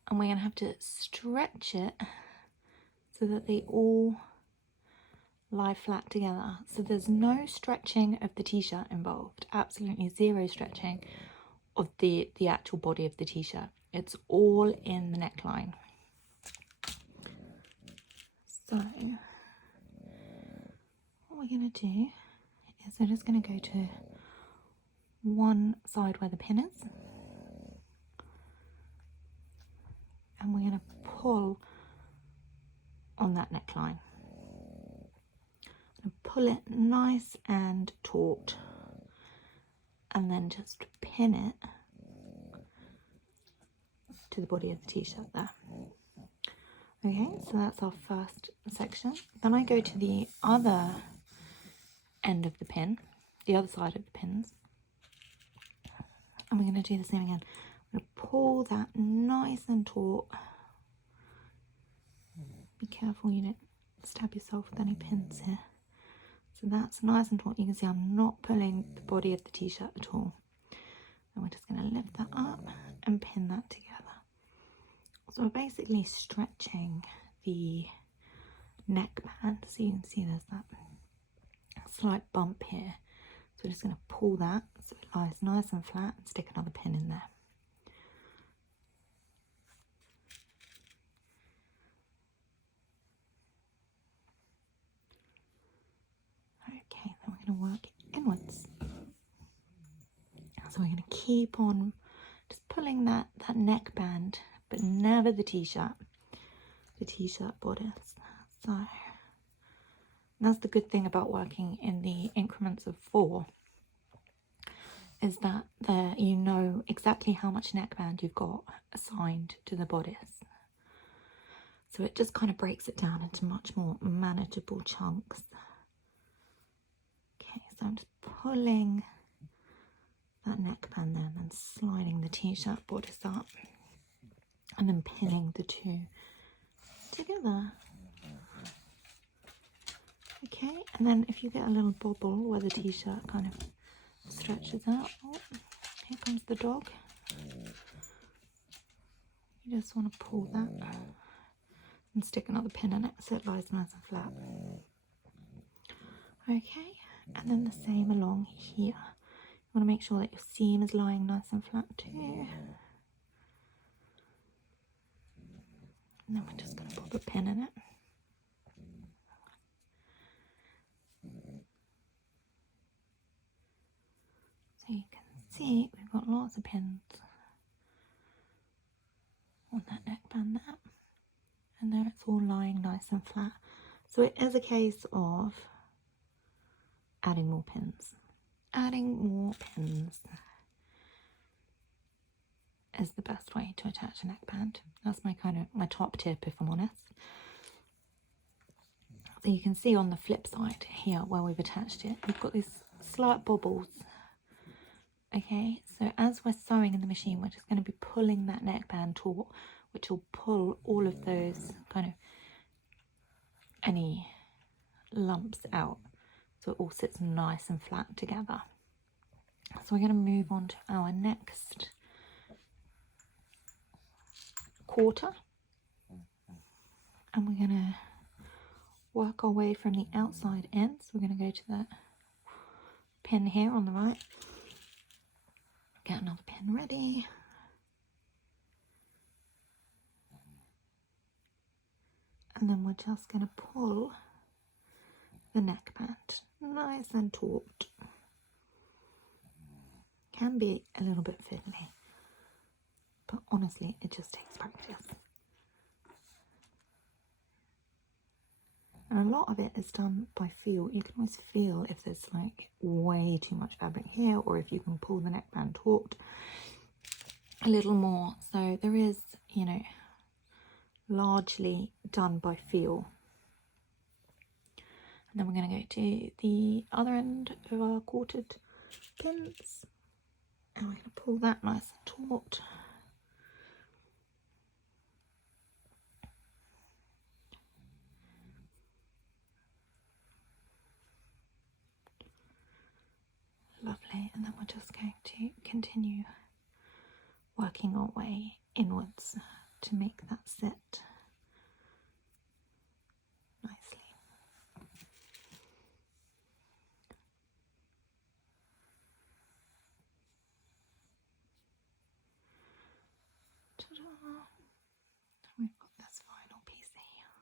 and we're going to have to stretch it so that they all lie flat together. So there's no stretching of the t-shirt involved, absolutely zero stretching of the actual body of the t-shirt. It's all in the neckline. So what we're going to do is we're just going to go to one side where the pin is, and we're going to pull on that neckline. And pull it nice and taut, and then just pin it to the body of the t-shirt there. Okay, so that's our first section. Then I go to the other end of the pin, the other side of the pins, and we're going to do the same again. I'm going to pull that nice and taut. Be careful you don't stab yourself with any pins here. So that's nice and taut. You can see I'm not pulling the body of the t-shirt at all. And we're just going to lift that up and pin that together. So we're basically stretching the neckband. So you can see there's that slight bump here. So we're just going to pull that so it lies nice and flat and stick another pin in there. Okay, then we're going to work inwards. So we're going to keep on just pulling that neckband but never the t-shirt bodice. So that's the good thing about working in the increments of 4, is that there you know exactly how much neckband you've got assigned to the bodice. So it just kind of breaks it down into much more manageable chunks. Okay, so I'm just pulling that neckband then and sliding the t-shirt bodice up and then pinning the two together. Okay, and then if you get a little bobble where the t-shirt kind of stretches out, oh, here comes the dog. You just want to pull that and stick another pin in it so it lies nice and flat. Okay, and then the same along here. You want to make sure that your seam is lying nice and flat too. And then we're just going to pop a pin in it. So you can see we've got lots of pins on that neckband there. And there it's all lying nice and flat. So it is a case of adding more pins. Adding more pins is the best way to attach a neckband. That's my top tip, if I'm honest. So you can see on the flip side here where we've attached it, we've got these slight bobbles. Okay, so as we're sewing in the machine, we're just going to be pulling that neckband taut, which will pull all of those any lumps out, so it all sits nice and flat together. So we're going to move on to our next quarter, and we're going to work our way from the outside in. So we're going to go to that pin here on the right, get another pin ready, and then we're just going to pull the neckband nice and taut. Can be a little bit fiddly, but honestly it just takes practice. And a lot of it is done by feel. You can always feel if there's like way too much fabric here, or if you can pull the neckband taut a little more. So there is, you know, largely done by feel. And then we're going to go to the other end of our quartered pins, and we're going to pull that nice and taut. Lovely, and then we're just going to continue working our way inwards to make that sit nicely. Ta-da! We've got this final piece here.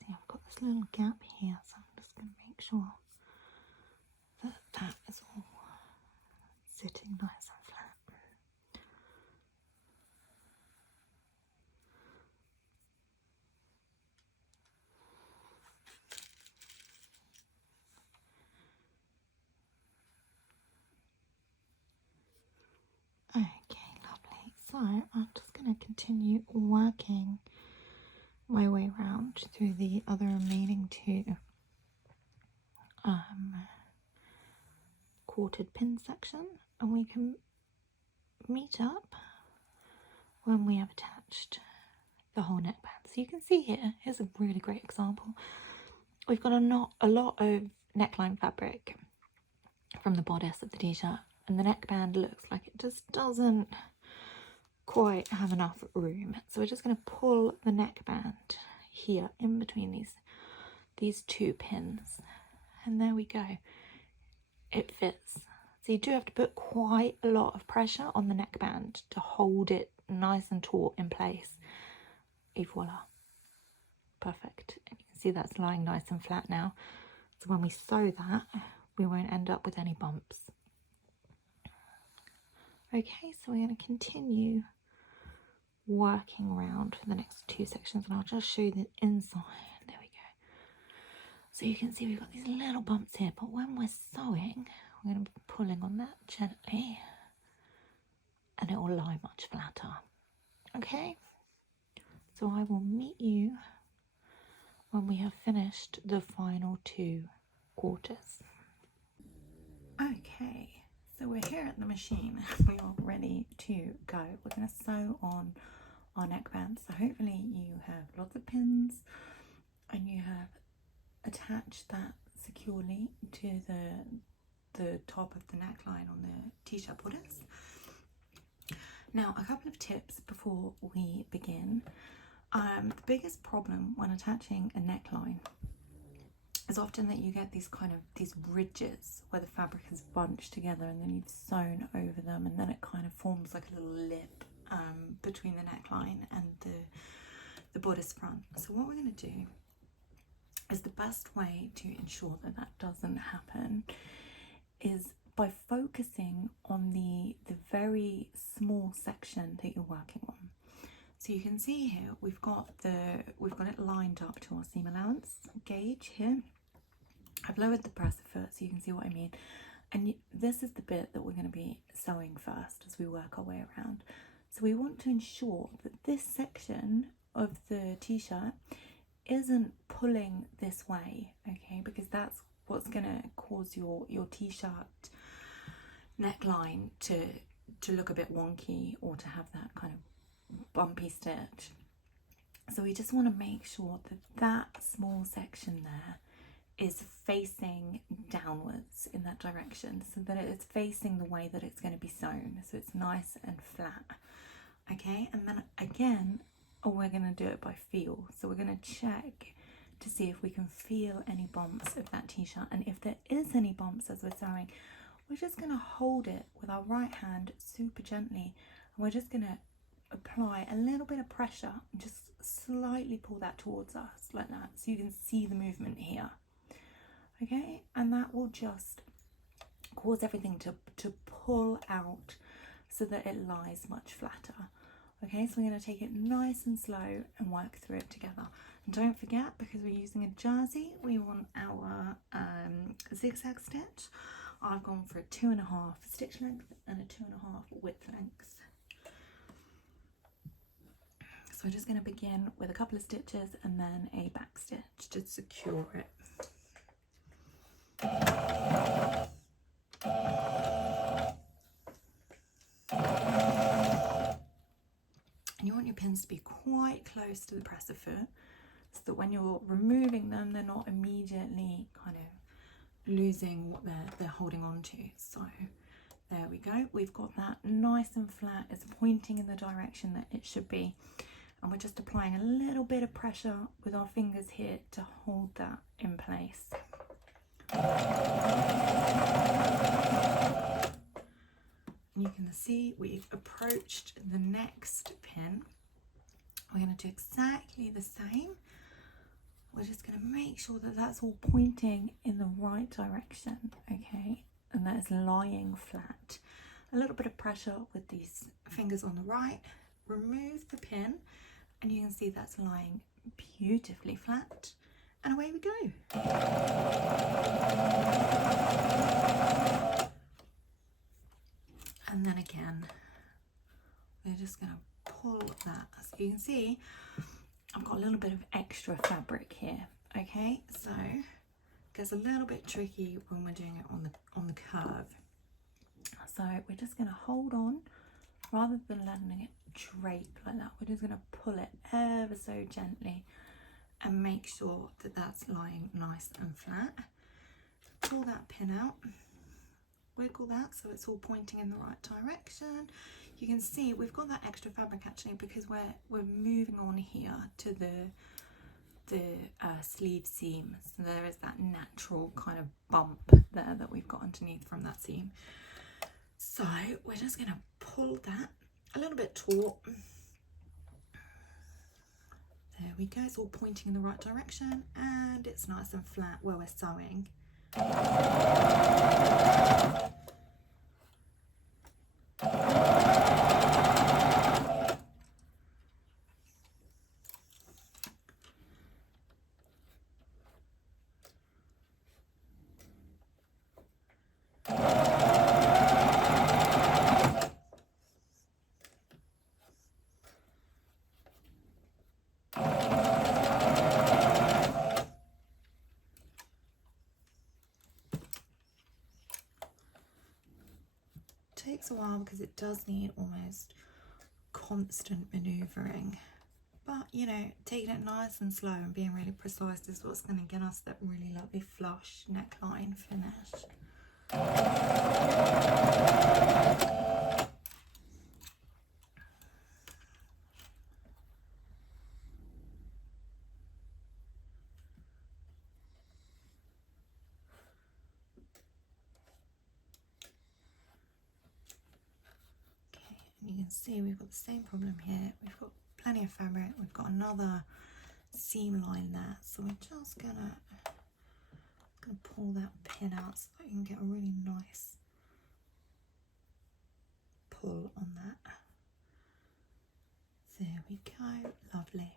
See, I've got this little gap here, so I'm just going to make sure that that is all sitting nice and flat. Okay, lovely. So I'm just going to continue working my way around through the other remaining two quartered pin section, and we can meet up when we have attached the whole neckband. So you can see here's a really great example. We've got a lot of neckline fabric from the bodice of the t-shirt, and the neckband looks like it just doesn't quite have enough room. So we're just going to pull the neckband here in between these two pins, and there we go. It fits. So you do have to put quite a lot of pressure on the neckband to hold it nice and taut in place. Et voila. Perfect. And you can see that's lying nice and flat now. So when we sew that, we won't end up with any bumps. Okay, so we're going to continue working around for the next 2 sections, and I'll just show you the inside. There we go. So you can see we've got these little bumps here, but when we're sewing, we're going to be pulling on that gently, and it will lie much flatter. Okay, so I will meet you when we have finished the final 2 quarters. Okay, so we're here at the machine. We are ready to go. We're going to sew on our neckband. So hopefully you have lots of pins and you have attached that securely to the top of the neckline on the t-shirt bodice. Now, a couple of tips before we begin. The biggest problem when attaching a neckline is often that you get these ridges where the fabric is bunched together and then you've sewn over them, and then it kind of forms like a little lip between the neckline and the bodice front. So what we're going to do is, the best way to ensure that that doesn't happen is by focusing on the very small section that you're working on. So you can see here we've got it lined up to our seam allowance gauge here. I've lowered the presser foot so you can see what I mean. And this is the bit that we're going to be sewing first as we work our way around. So we want to ensure that this section of the t-shirt isn't pulling this way, okay? Because that's what's going to cause your t-shirt neckline to look a bit wonky or to have that kind of bumpy stitch. So we just want to make sure that that small section there is facing downwards in that direction, so that it's facing the way that it's going to be sewn, so it's nice and flat. Okay, and then again, we're going to do it by feel. So we're going to check to see if we can feel any bumps of that t-shirt, and if there is any bumps as we're sewing, we're just going to hold it with our right hand super gently, and we're just going to apply a little bit of pressure and just slightly pull that towards us like that, so you can see the movement here. Okay, and that will just cause everything to pull out so that it lies much flatter. Okay, so we're going to take it nice and slow and work through it together. And don't forget, because we're using a jersey, we want our zigzag stitch. I've gone for a 2.5 stitch length and a 2.5 width length. So we're just going to begin with a couple of stitches and then a back stitch to secure it. And you want your pins to be quite close to the presser foot, so that when you're removing them, they're not immediately kind of losing what they're holding on to. So there we go. We've got that nice and flat. It's pointing in the direction that it should be. And we're just applying a little bit of pressure with our fingers here to hold that in place. And you can see we've approached the next pin. We're going to do exactly the same. We're just going to make sure that that's all pointing in the right direction, okay? And that is lying flat. A little bit of pressure with these fingers on the right. Remove the pin, and you can see that's lying beautifully flat. And away we go. And then again, we're just going to pull that. So you can see I've got a little bit of extra fabric here. Okay, so it gets a little bit tricky when we're doing it on the curve. So we're just going to hold on rather than letting it drape like that. We're just going to pull it ever so gently and make sure that that's lying nice and flat. Pull that pin out, wiggle that so it's all pointing in the right direction. You can see we've got that extra fabric actually because we're moving on here to the sleeve seam, so there is that natural kind of bump there that we've got underneath from that seam. So we're just going to pull that a little bit taut There we go, it's all pointing in the right direction and it's nice and flat where we're sewing. Takes a while because it does need almost constant maneuvering, but you know, taking it nice and slow and being really precise is what's going to get us that really lovely flush neckline finish. You can see we've got the same problem here. We've got plenty of fabric. We've got another seam line there, so we're just gonna pull that pin out so that you can get a really nice pull on that. There we go, lovely.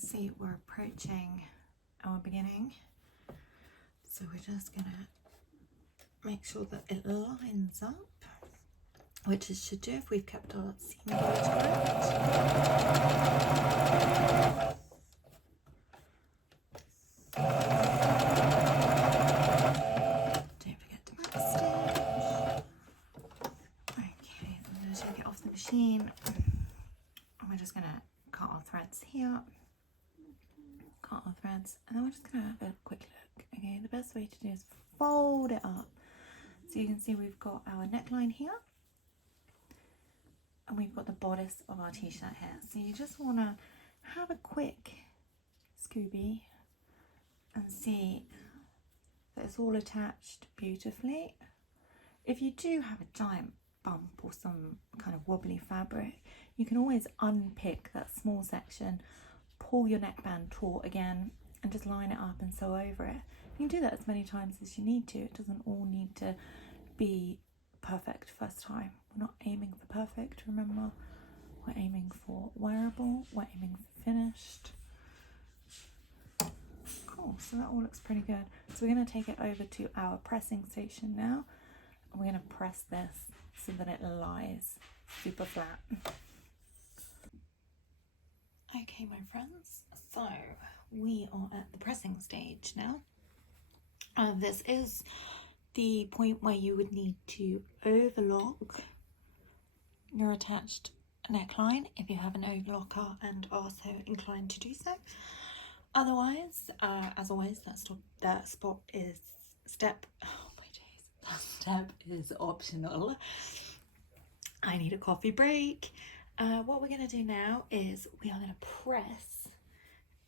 See, we're approaching our beginning, so we're just gonna make sure that it lines up, which it should do if we've kept our seam gauge correct. Don't forget to backstitch. Okay, I'm going to take it off the machine and we're just going to cut our threads here. Cut our threads, and then we're just going to have a quick look. Okay, the best way to do is fold it up. So you can see we've got our neckline here and we've got the bodice of our t-shirt here. So you just want to have a quick Scooby and see that it's all attached beautifully. If you do have a giant bump or some kind of wobbly fabric, you can always unpick that small section, pull your neckband taut again and just line it up and sew over it. You can do that as many times as you need to. It doesn't all need to be perfect first time. We're not aiming for perfect, remember. We're aiming for wearable, we're aiming for finished. Cool, so that all looks pretty good. So we're going to take it over to our pressing station now. And we're going to press this so that it lies super flat. Okay, my friends, so we are at the pressing stage now. This is the point where you would need to overlock your attached neckline if you have an overlocker and are so inclined to do so. Otherwise, as always, that spot is step. Oh my days, that step is optional. I need a coffee break. What we're going to do now is we are going to press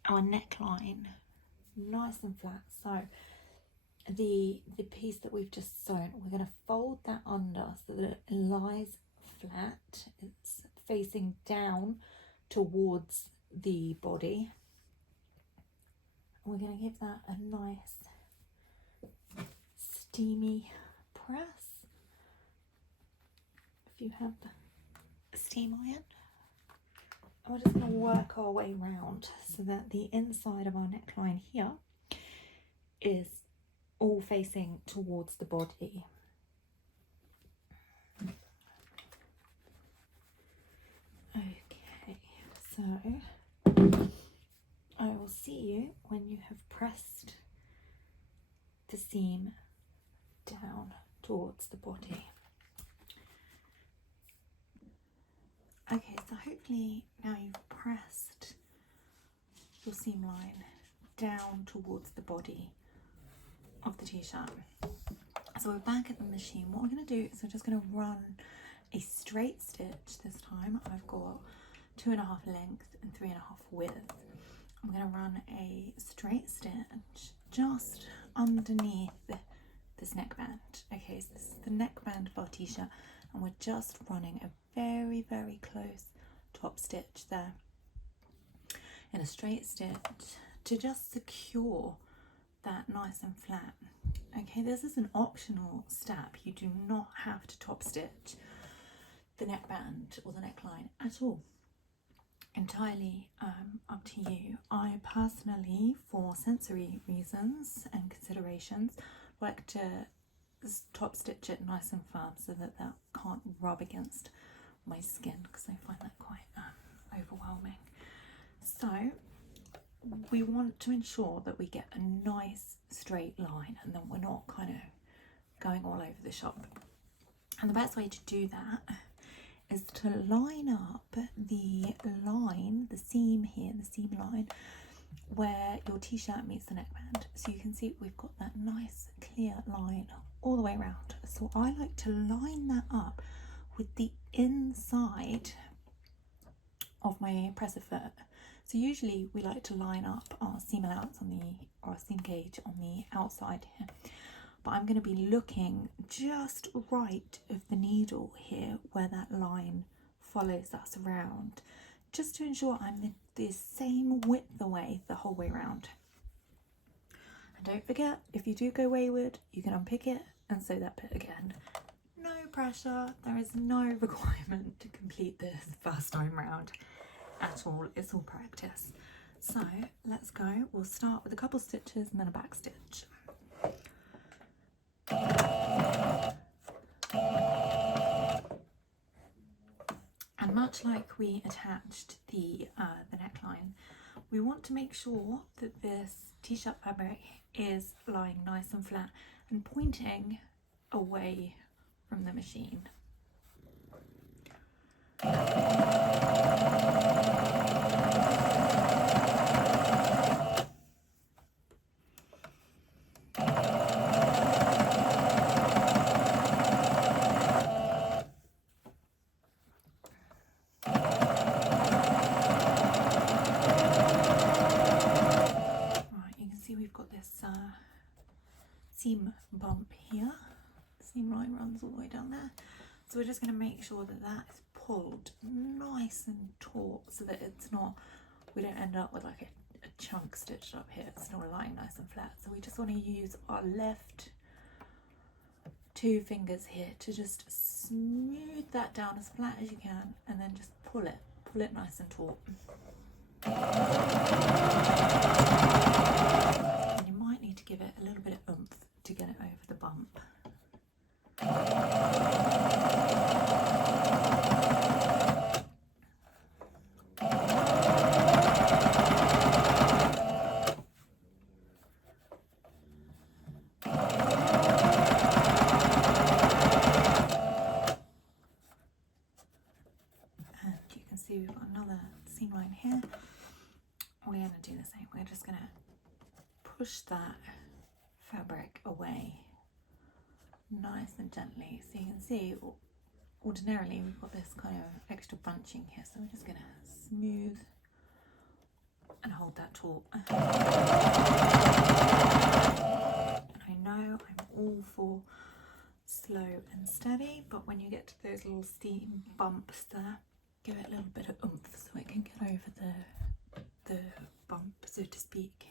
our neckline nice and flat. So the piece that we've just sewn, we're going to fold that under so that it lies flat. It's facing down towards the body. And we're going to give that a nice steamy press. If you have a steam iron. And we're just going to work our way round so that the inside of our neckline here is all facing towards the body. Okay, so I will see you when you have pressed the seam down towards the body. Okay, so hopefully now you've pressed your seam line down towards the body of the t-shirt. So we're back at the machine. What we're going to do is we're just going to run a straight stitch this time. I've got 2.5 length and 3.5 width. I'm going to run a straight stitch just underneath this neckband. Okay, so this is the neckband of our t-shirt, and we're just running a very, very close top stitch there in a straight stitch to just secure that nice and flat. Okay, this is an optional step. You do not have to top stitch the neckband or the neckline at all. Entirely up to you. I personally, for sensory reasons and considerations, like to top stitch it nice and firm so that that can't rub against my skin, because I find that quite overwhelming. So we want to ensure that we get a nice straight line and then we're not kind of going all over the shop. And the best way to do that is to line up the line, the seam here, the seam line, where your t-shirt meets the neckband. So you can see we've got that nice clear line all the way around. So I like to line that up with the inside of my presser foot. So usually we like to line up our seam allowance or seam gauge on the outside here, but I'm going to be looking just right of the needle here where that line follows us around, just to ensure I'm the same width away the whole way around. And don't forget, if you do go wayward, you can unpick it and sew that bit again. No pressure, there is no requirement to complete this first time round at all. It's all practice. So let's go. We'll start with a couple stitches and then a back stitch. And much like we attached the neckline, we want to make sure that this t-shirt fabric is lying nice and flat and pointing away from the machine. Seam bump here, the seam line runs all the way down there, so we're just going to make sure that that is pulled nice and taut so that it's not, we don't end up with like a chunk stitched up here. It's not lying nice and flat. So we just want to use our left 2 fingers here to just smooth that down as flat as you can, and then just pull it nice and taut. And you might need to give it a little bit of oomph to get it over the bump. And you can see we've got another seam line here. We're going to do the same we're just gonna push that fabric away nice and gently. So you can see ordinarily we've got this kind of extra bunching here, so we're just gonna smooth and hold that taut. And I know I'm all for slow and steady, but when you get to those little steam bumps there, give it a little bit of oomph so it can get over the bump, so to speak.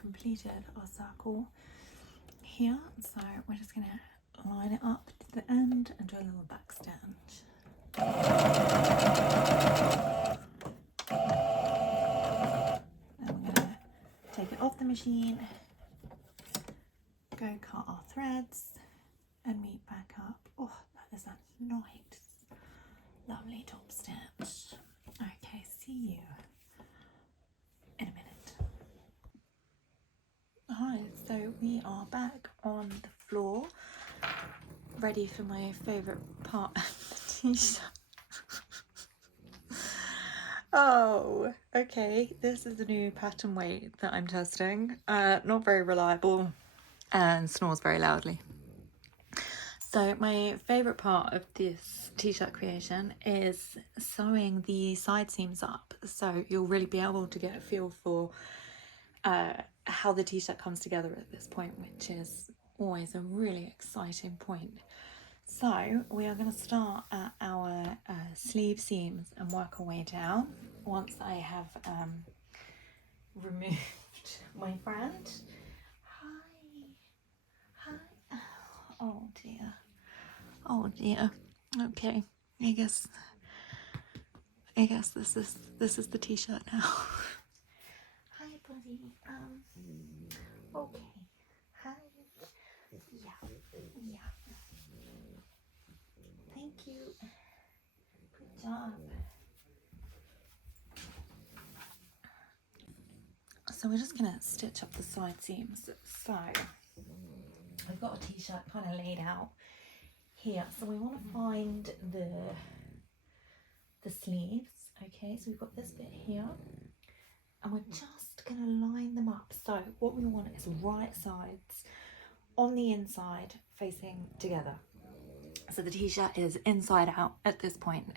Completed our circle here, so we're just going to line it up to the end and do a little back stitch. Then we're going to take it off the machine, go cut our threads and meet back up. Oh, that is a nice lovely top stitch. Okay, see you in a minute. Hi, so we are back on the floor, ready for my favourite part of the t-shirt. Oh, okay, this is the new pattern weight that I'm testing. Not very reliable and snores very loudly. So my favourite part of this t-shirt creation is sewing the side seams up, so you'll really be able to get a feel for how the t-shirt comes together at this point, which is always a really exciting point. So we are going to start at our sleeve seams and work our way down. Once I have removed my friend. Hi. Oh dear. Oh dear. Okay. I guess this is the t-shirt now. Hi, buddy. Okay. Hi. Yeah. Thank you. Good job. So we're just gonna stitch up the side seams. So I've got a t-shirt kind of laid out here. So we want to find the sleeves. Okay, so we've got this bit here, and we're just gonna line them up. So what we want is right sides on the inside facing together. So the t-shirt is inside out at this point.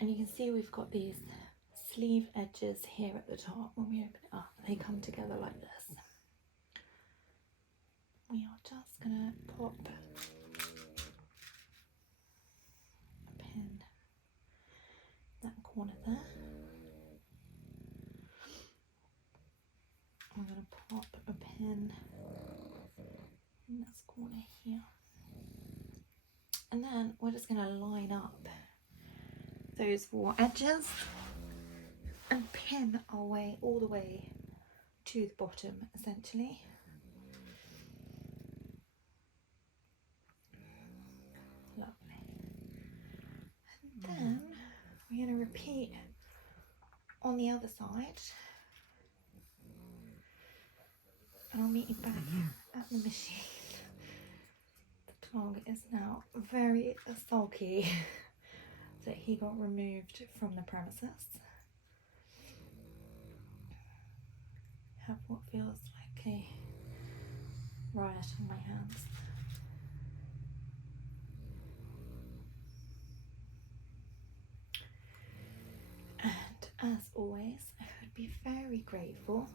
And you can see we've got these sleeve edges here at the top. When we open it up, they come together like this. We are just gonna pop a pin that corner there. I'm going to pop a pin in this corner here. And then we're just going to line up those four edges and pin our way all the way to the bottom, essentially. Lovely. And then we're going to repeat on the other side. And I'll meet you back at the machine. The dog is now very sulky that he got removed from the premises. Have what feels like a riot on my hands. And as always, I would be very grateful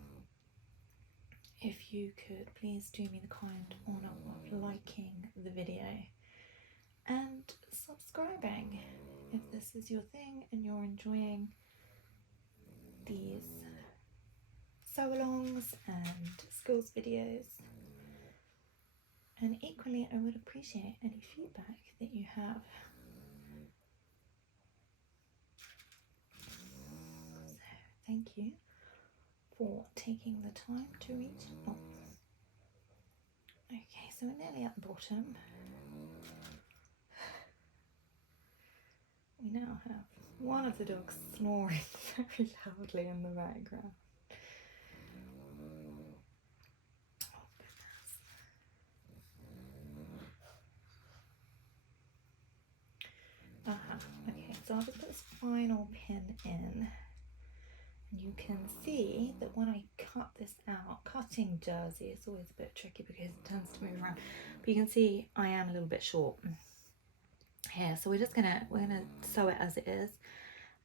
if you could please do me the kind honour of liking the video and subscribing if this is your thing and you're enjoying these sew-alongs and skills videos. And equally, I would appreciate any feedback that you have. So, thank you for taking the time to reach out. Okay, so we're nearly at the bottom. We now have one of the dogs snoring very loudly in the background. Oh, goodness. Okay, so I'll just put this final pin in. And you can see that when I cut this out, cutting jersey is always a bit tricky because it tends to move around. But you can see I am a little bit short here, so we're gonna sew it as it is,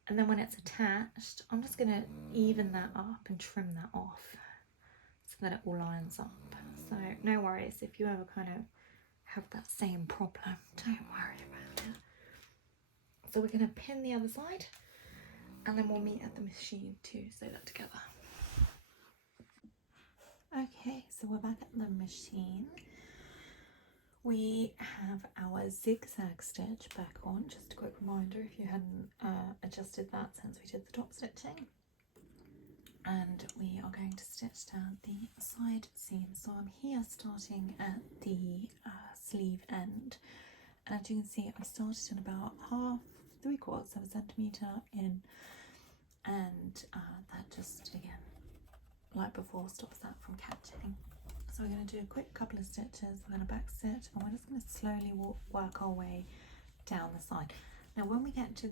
and then when it's attached, I'm just gonna even that up and trim that off so that it all lines up. So no worries if you ever kind of have that same problem, don't worry about it. So we're gonna pin the other side, and then we'll meet at the machine to sew that together. Okay, so we're back at the machine. We have our zigzag stitch back on, just a quick reminder if you hadn't adjusted that since we did the top stitching. And we are going to stitch down the side seam. So I'm here starting at the sleeve end. And as you can see, I started in about 3/4 of a centimetre in, and that just, again, like before, stops that from catching. So we're going to do a quick couple of stitches, we're going to back stitch, and we're just going to slowly work our way down the side. Now when we get to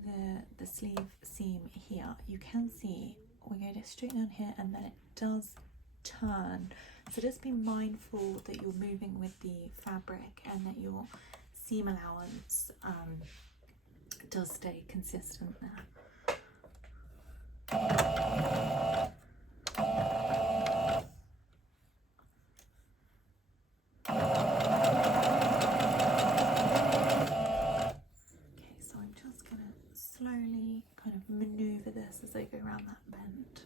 the sleeve seam here, you can see we go straight down here and then it does turn. So just be mindful that you're moving with the fabric and that your seam allowance does stay consistent there. Slowly kind of maneuver this as I go around that bend.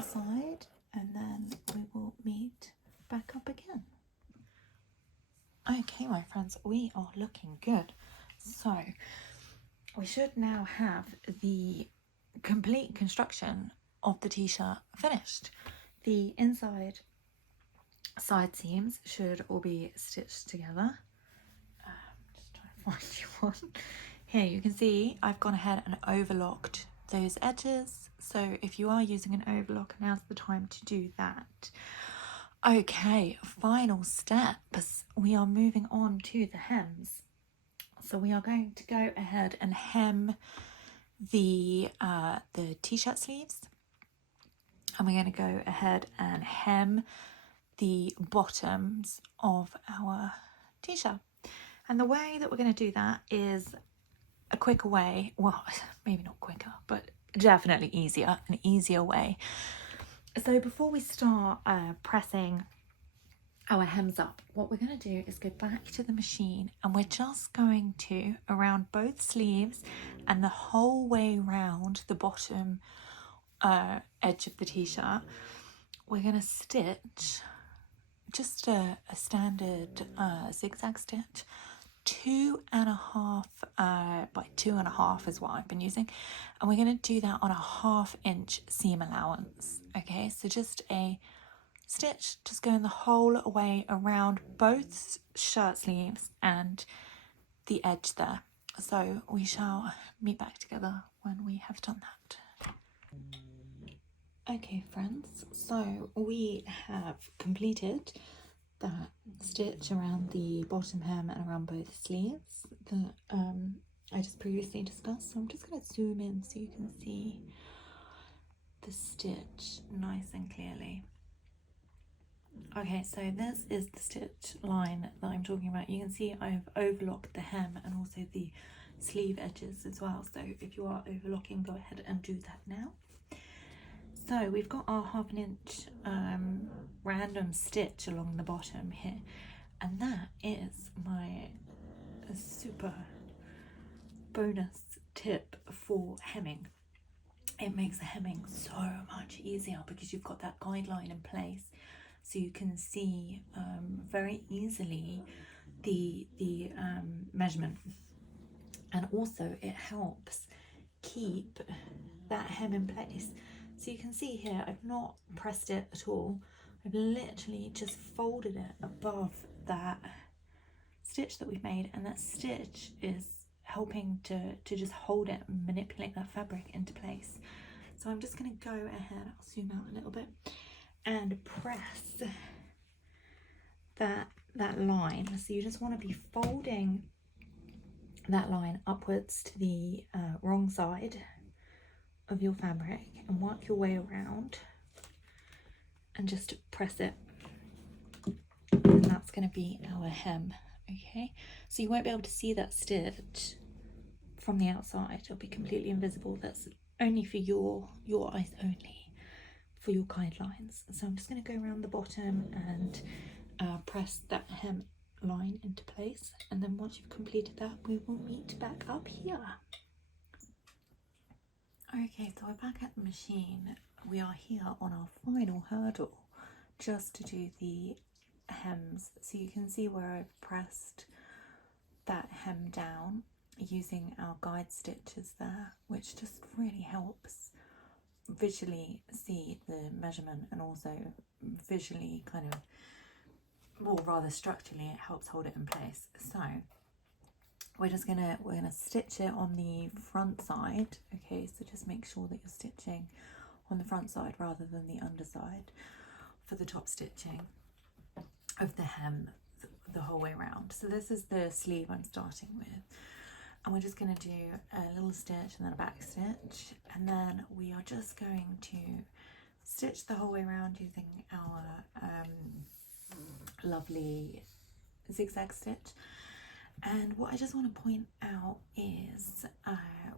Side, and then we will meet back up again. Okay, my friends, we are looking good. So we should now have the complete construction of the t-shirt finished. The inside side seams should all be stitched together. Just trying to find you one. Here you can see I've gone ahead and overlocked those edges. So if you are using an overlock, now's the time to do that. Okay, final steps. We are moving on to the hems. So we are going to go ahead and hem the t-shirt sleeves, and we're going to go ahead and hem the bottoms of our t-shirt. And the way that we're going to do that is a quicker way, well, maybe not quicker, but definitely easier, an easier way. So before we start pressing our hems up, what we're going to do is go back to the machine, and we're just going to, around both sleeves and the whole way around the bottom edge of the t-shirt, we're going to stitch just a standard zigzag stitch, 2.5 by 2.5 is what I've been using, and we're going to do that on a 1/2 inch seam allowance. Okay, so just a stitch just going the whole way around both shirt sleeves and the edge there. So we shall meet back together when we have done that. Okay friends, so we have completed that stitch around the bottom hem and around both sleeves that I just previously discussed. So I'm just going to zoom in so you can see the stitch nice and clearly. Okay, so this is the stitch line that I'm talking about. You can see I've overlocked the hem and also the sleeve edges as well. So if you are overlocking, go ahead and do that now. So we've got our 1/2 inch random stitch along the bottom here, and that is my super bonus tip for hemming. It makes the hemming so much easier because you've got that guideline in place, so you can see very easily the measurement, and also it helps keep that hem in place. So you can see here I've not pressed it at all. I've literally just folded it above that stitch that we've made, and that stitch is helping to just hold it and manipulate that fabric into place. So I'm just going to go ahead, I'll zoom out a little bit, and press that line. So you just want to be folding that line upwards to the wrong side of your fabric and work your way around and just press it, and that's going to be our hem. Okay, so you won't be able to see that stitch from the outside, it'll be completely invisible. That's only for your eyes only, for your guidelines. So I'm just going to go around the bottom and press that hem line into place, and then once you've completed that, we will meet back up here. Okay, so we're back at the machine. We are here on our final hurdle just to do the hems. So you can see where I've pressed that hem down using our guide stitches there, which just really helps visually see the measurement, and also visually kind of, well, rather structurally, it helps hold it in place. So we're gonna stitch it on the front side. Okay, so just make sure that you're stitching on the front side rather than the underside for the top stitching of the hem the whole way around. So this is the sleeve I'm starting with, and we're just going to do a little stitch and then a back stitch, and then we are just going to stitch the whole way around using our lovely zigzag stitch. And what I just want to point out is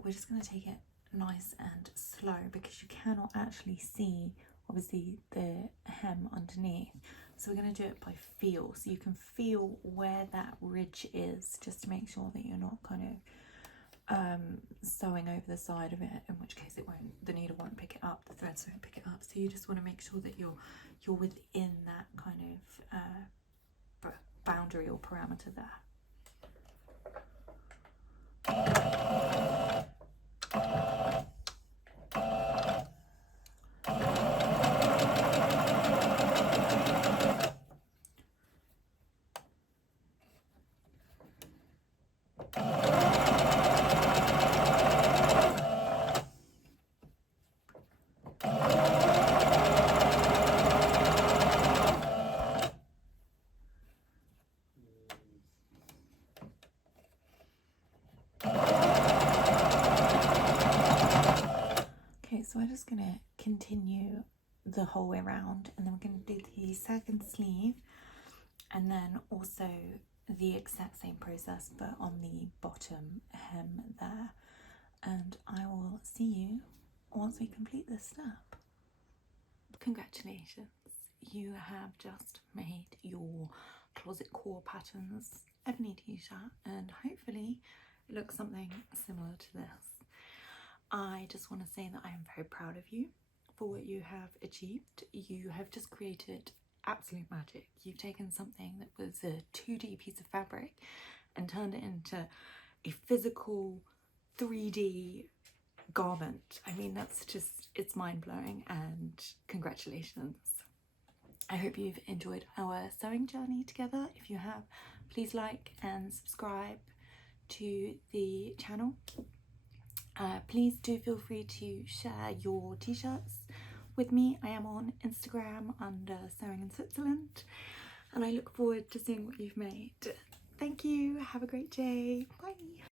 we're just going to take it nice and slow, because you cannot actually see obviously the hem underneath. So we're going to do it by feel, so you can feel where that ridge is, just to make sure that you're not kind of sewing over the side of it, in which case the needle won't pick it up, the threads won't pick it up. So you just want to make sure that you're within that kind of boundary or parameter there. So we're just going to continue the whole way around, and then we're going to do the second sleeve, and then also the exact same process but on the bottom hem there. And I will see you once we complete this step. Congratulations, you have just made your closet core patterns ebony t-shirt, and hopefully it looks something similar to this. I just want to say that I am very proud of you for what you have achieved. You have just created absolute magic. You've taken something that was a 2D piece of fabric and turned it into a physical 3D garment. I mean, that's just, it's mind-blowing, and congratulations. I hope you've enjoyed our sewing journey together. If you have, please like and subscribe to the channel. Please do feel free to share your t-shirts with me. I am on Instagram under Sewing in Switzerland, and I look forward to seeing what you've made. Thank you, have a great day, bye.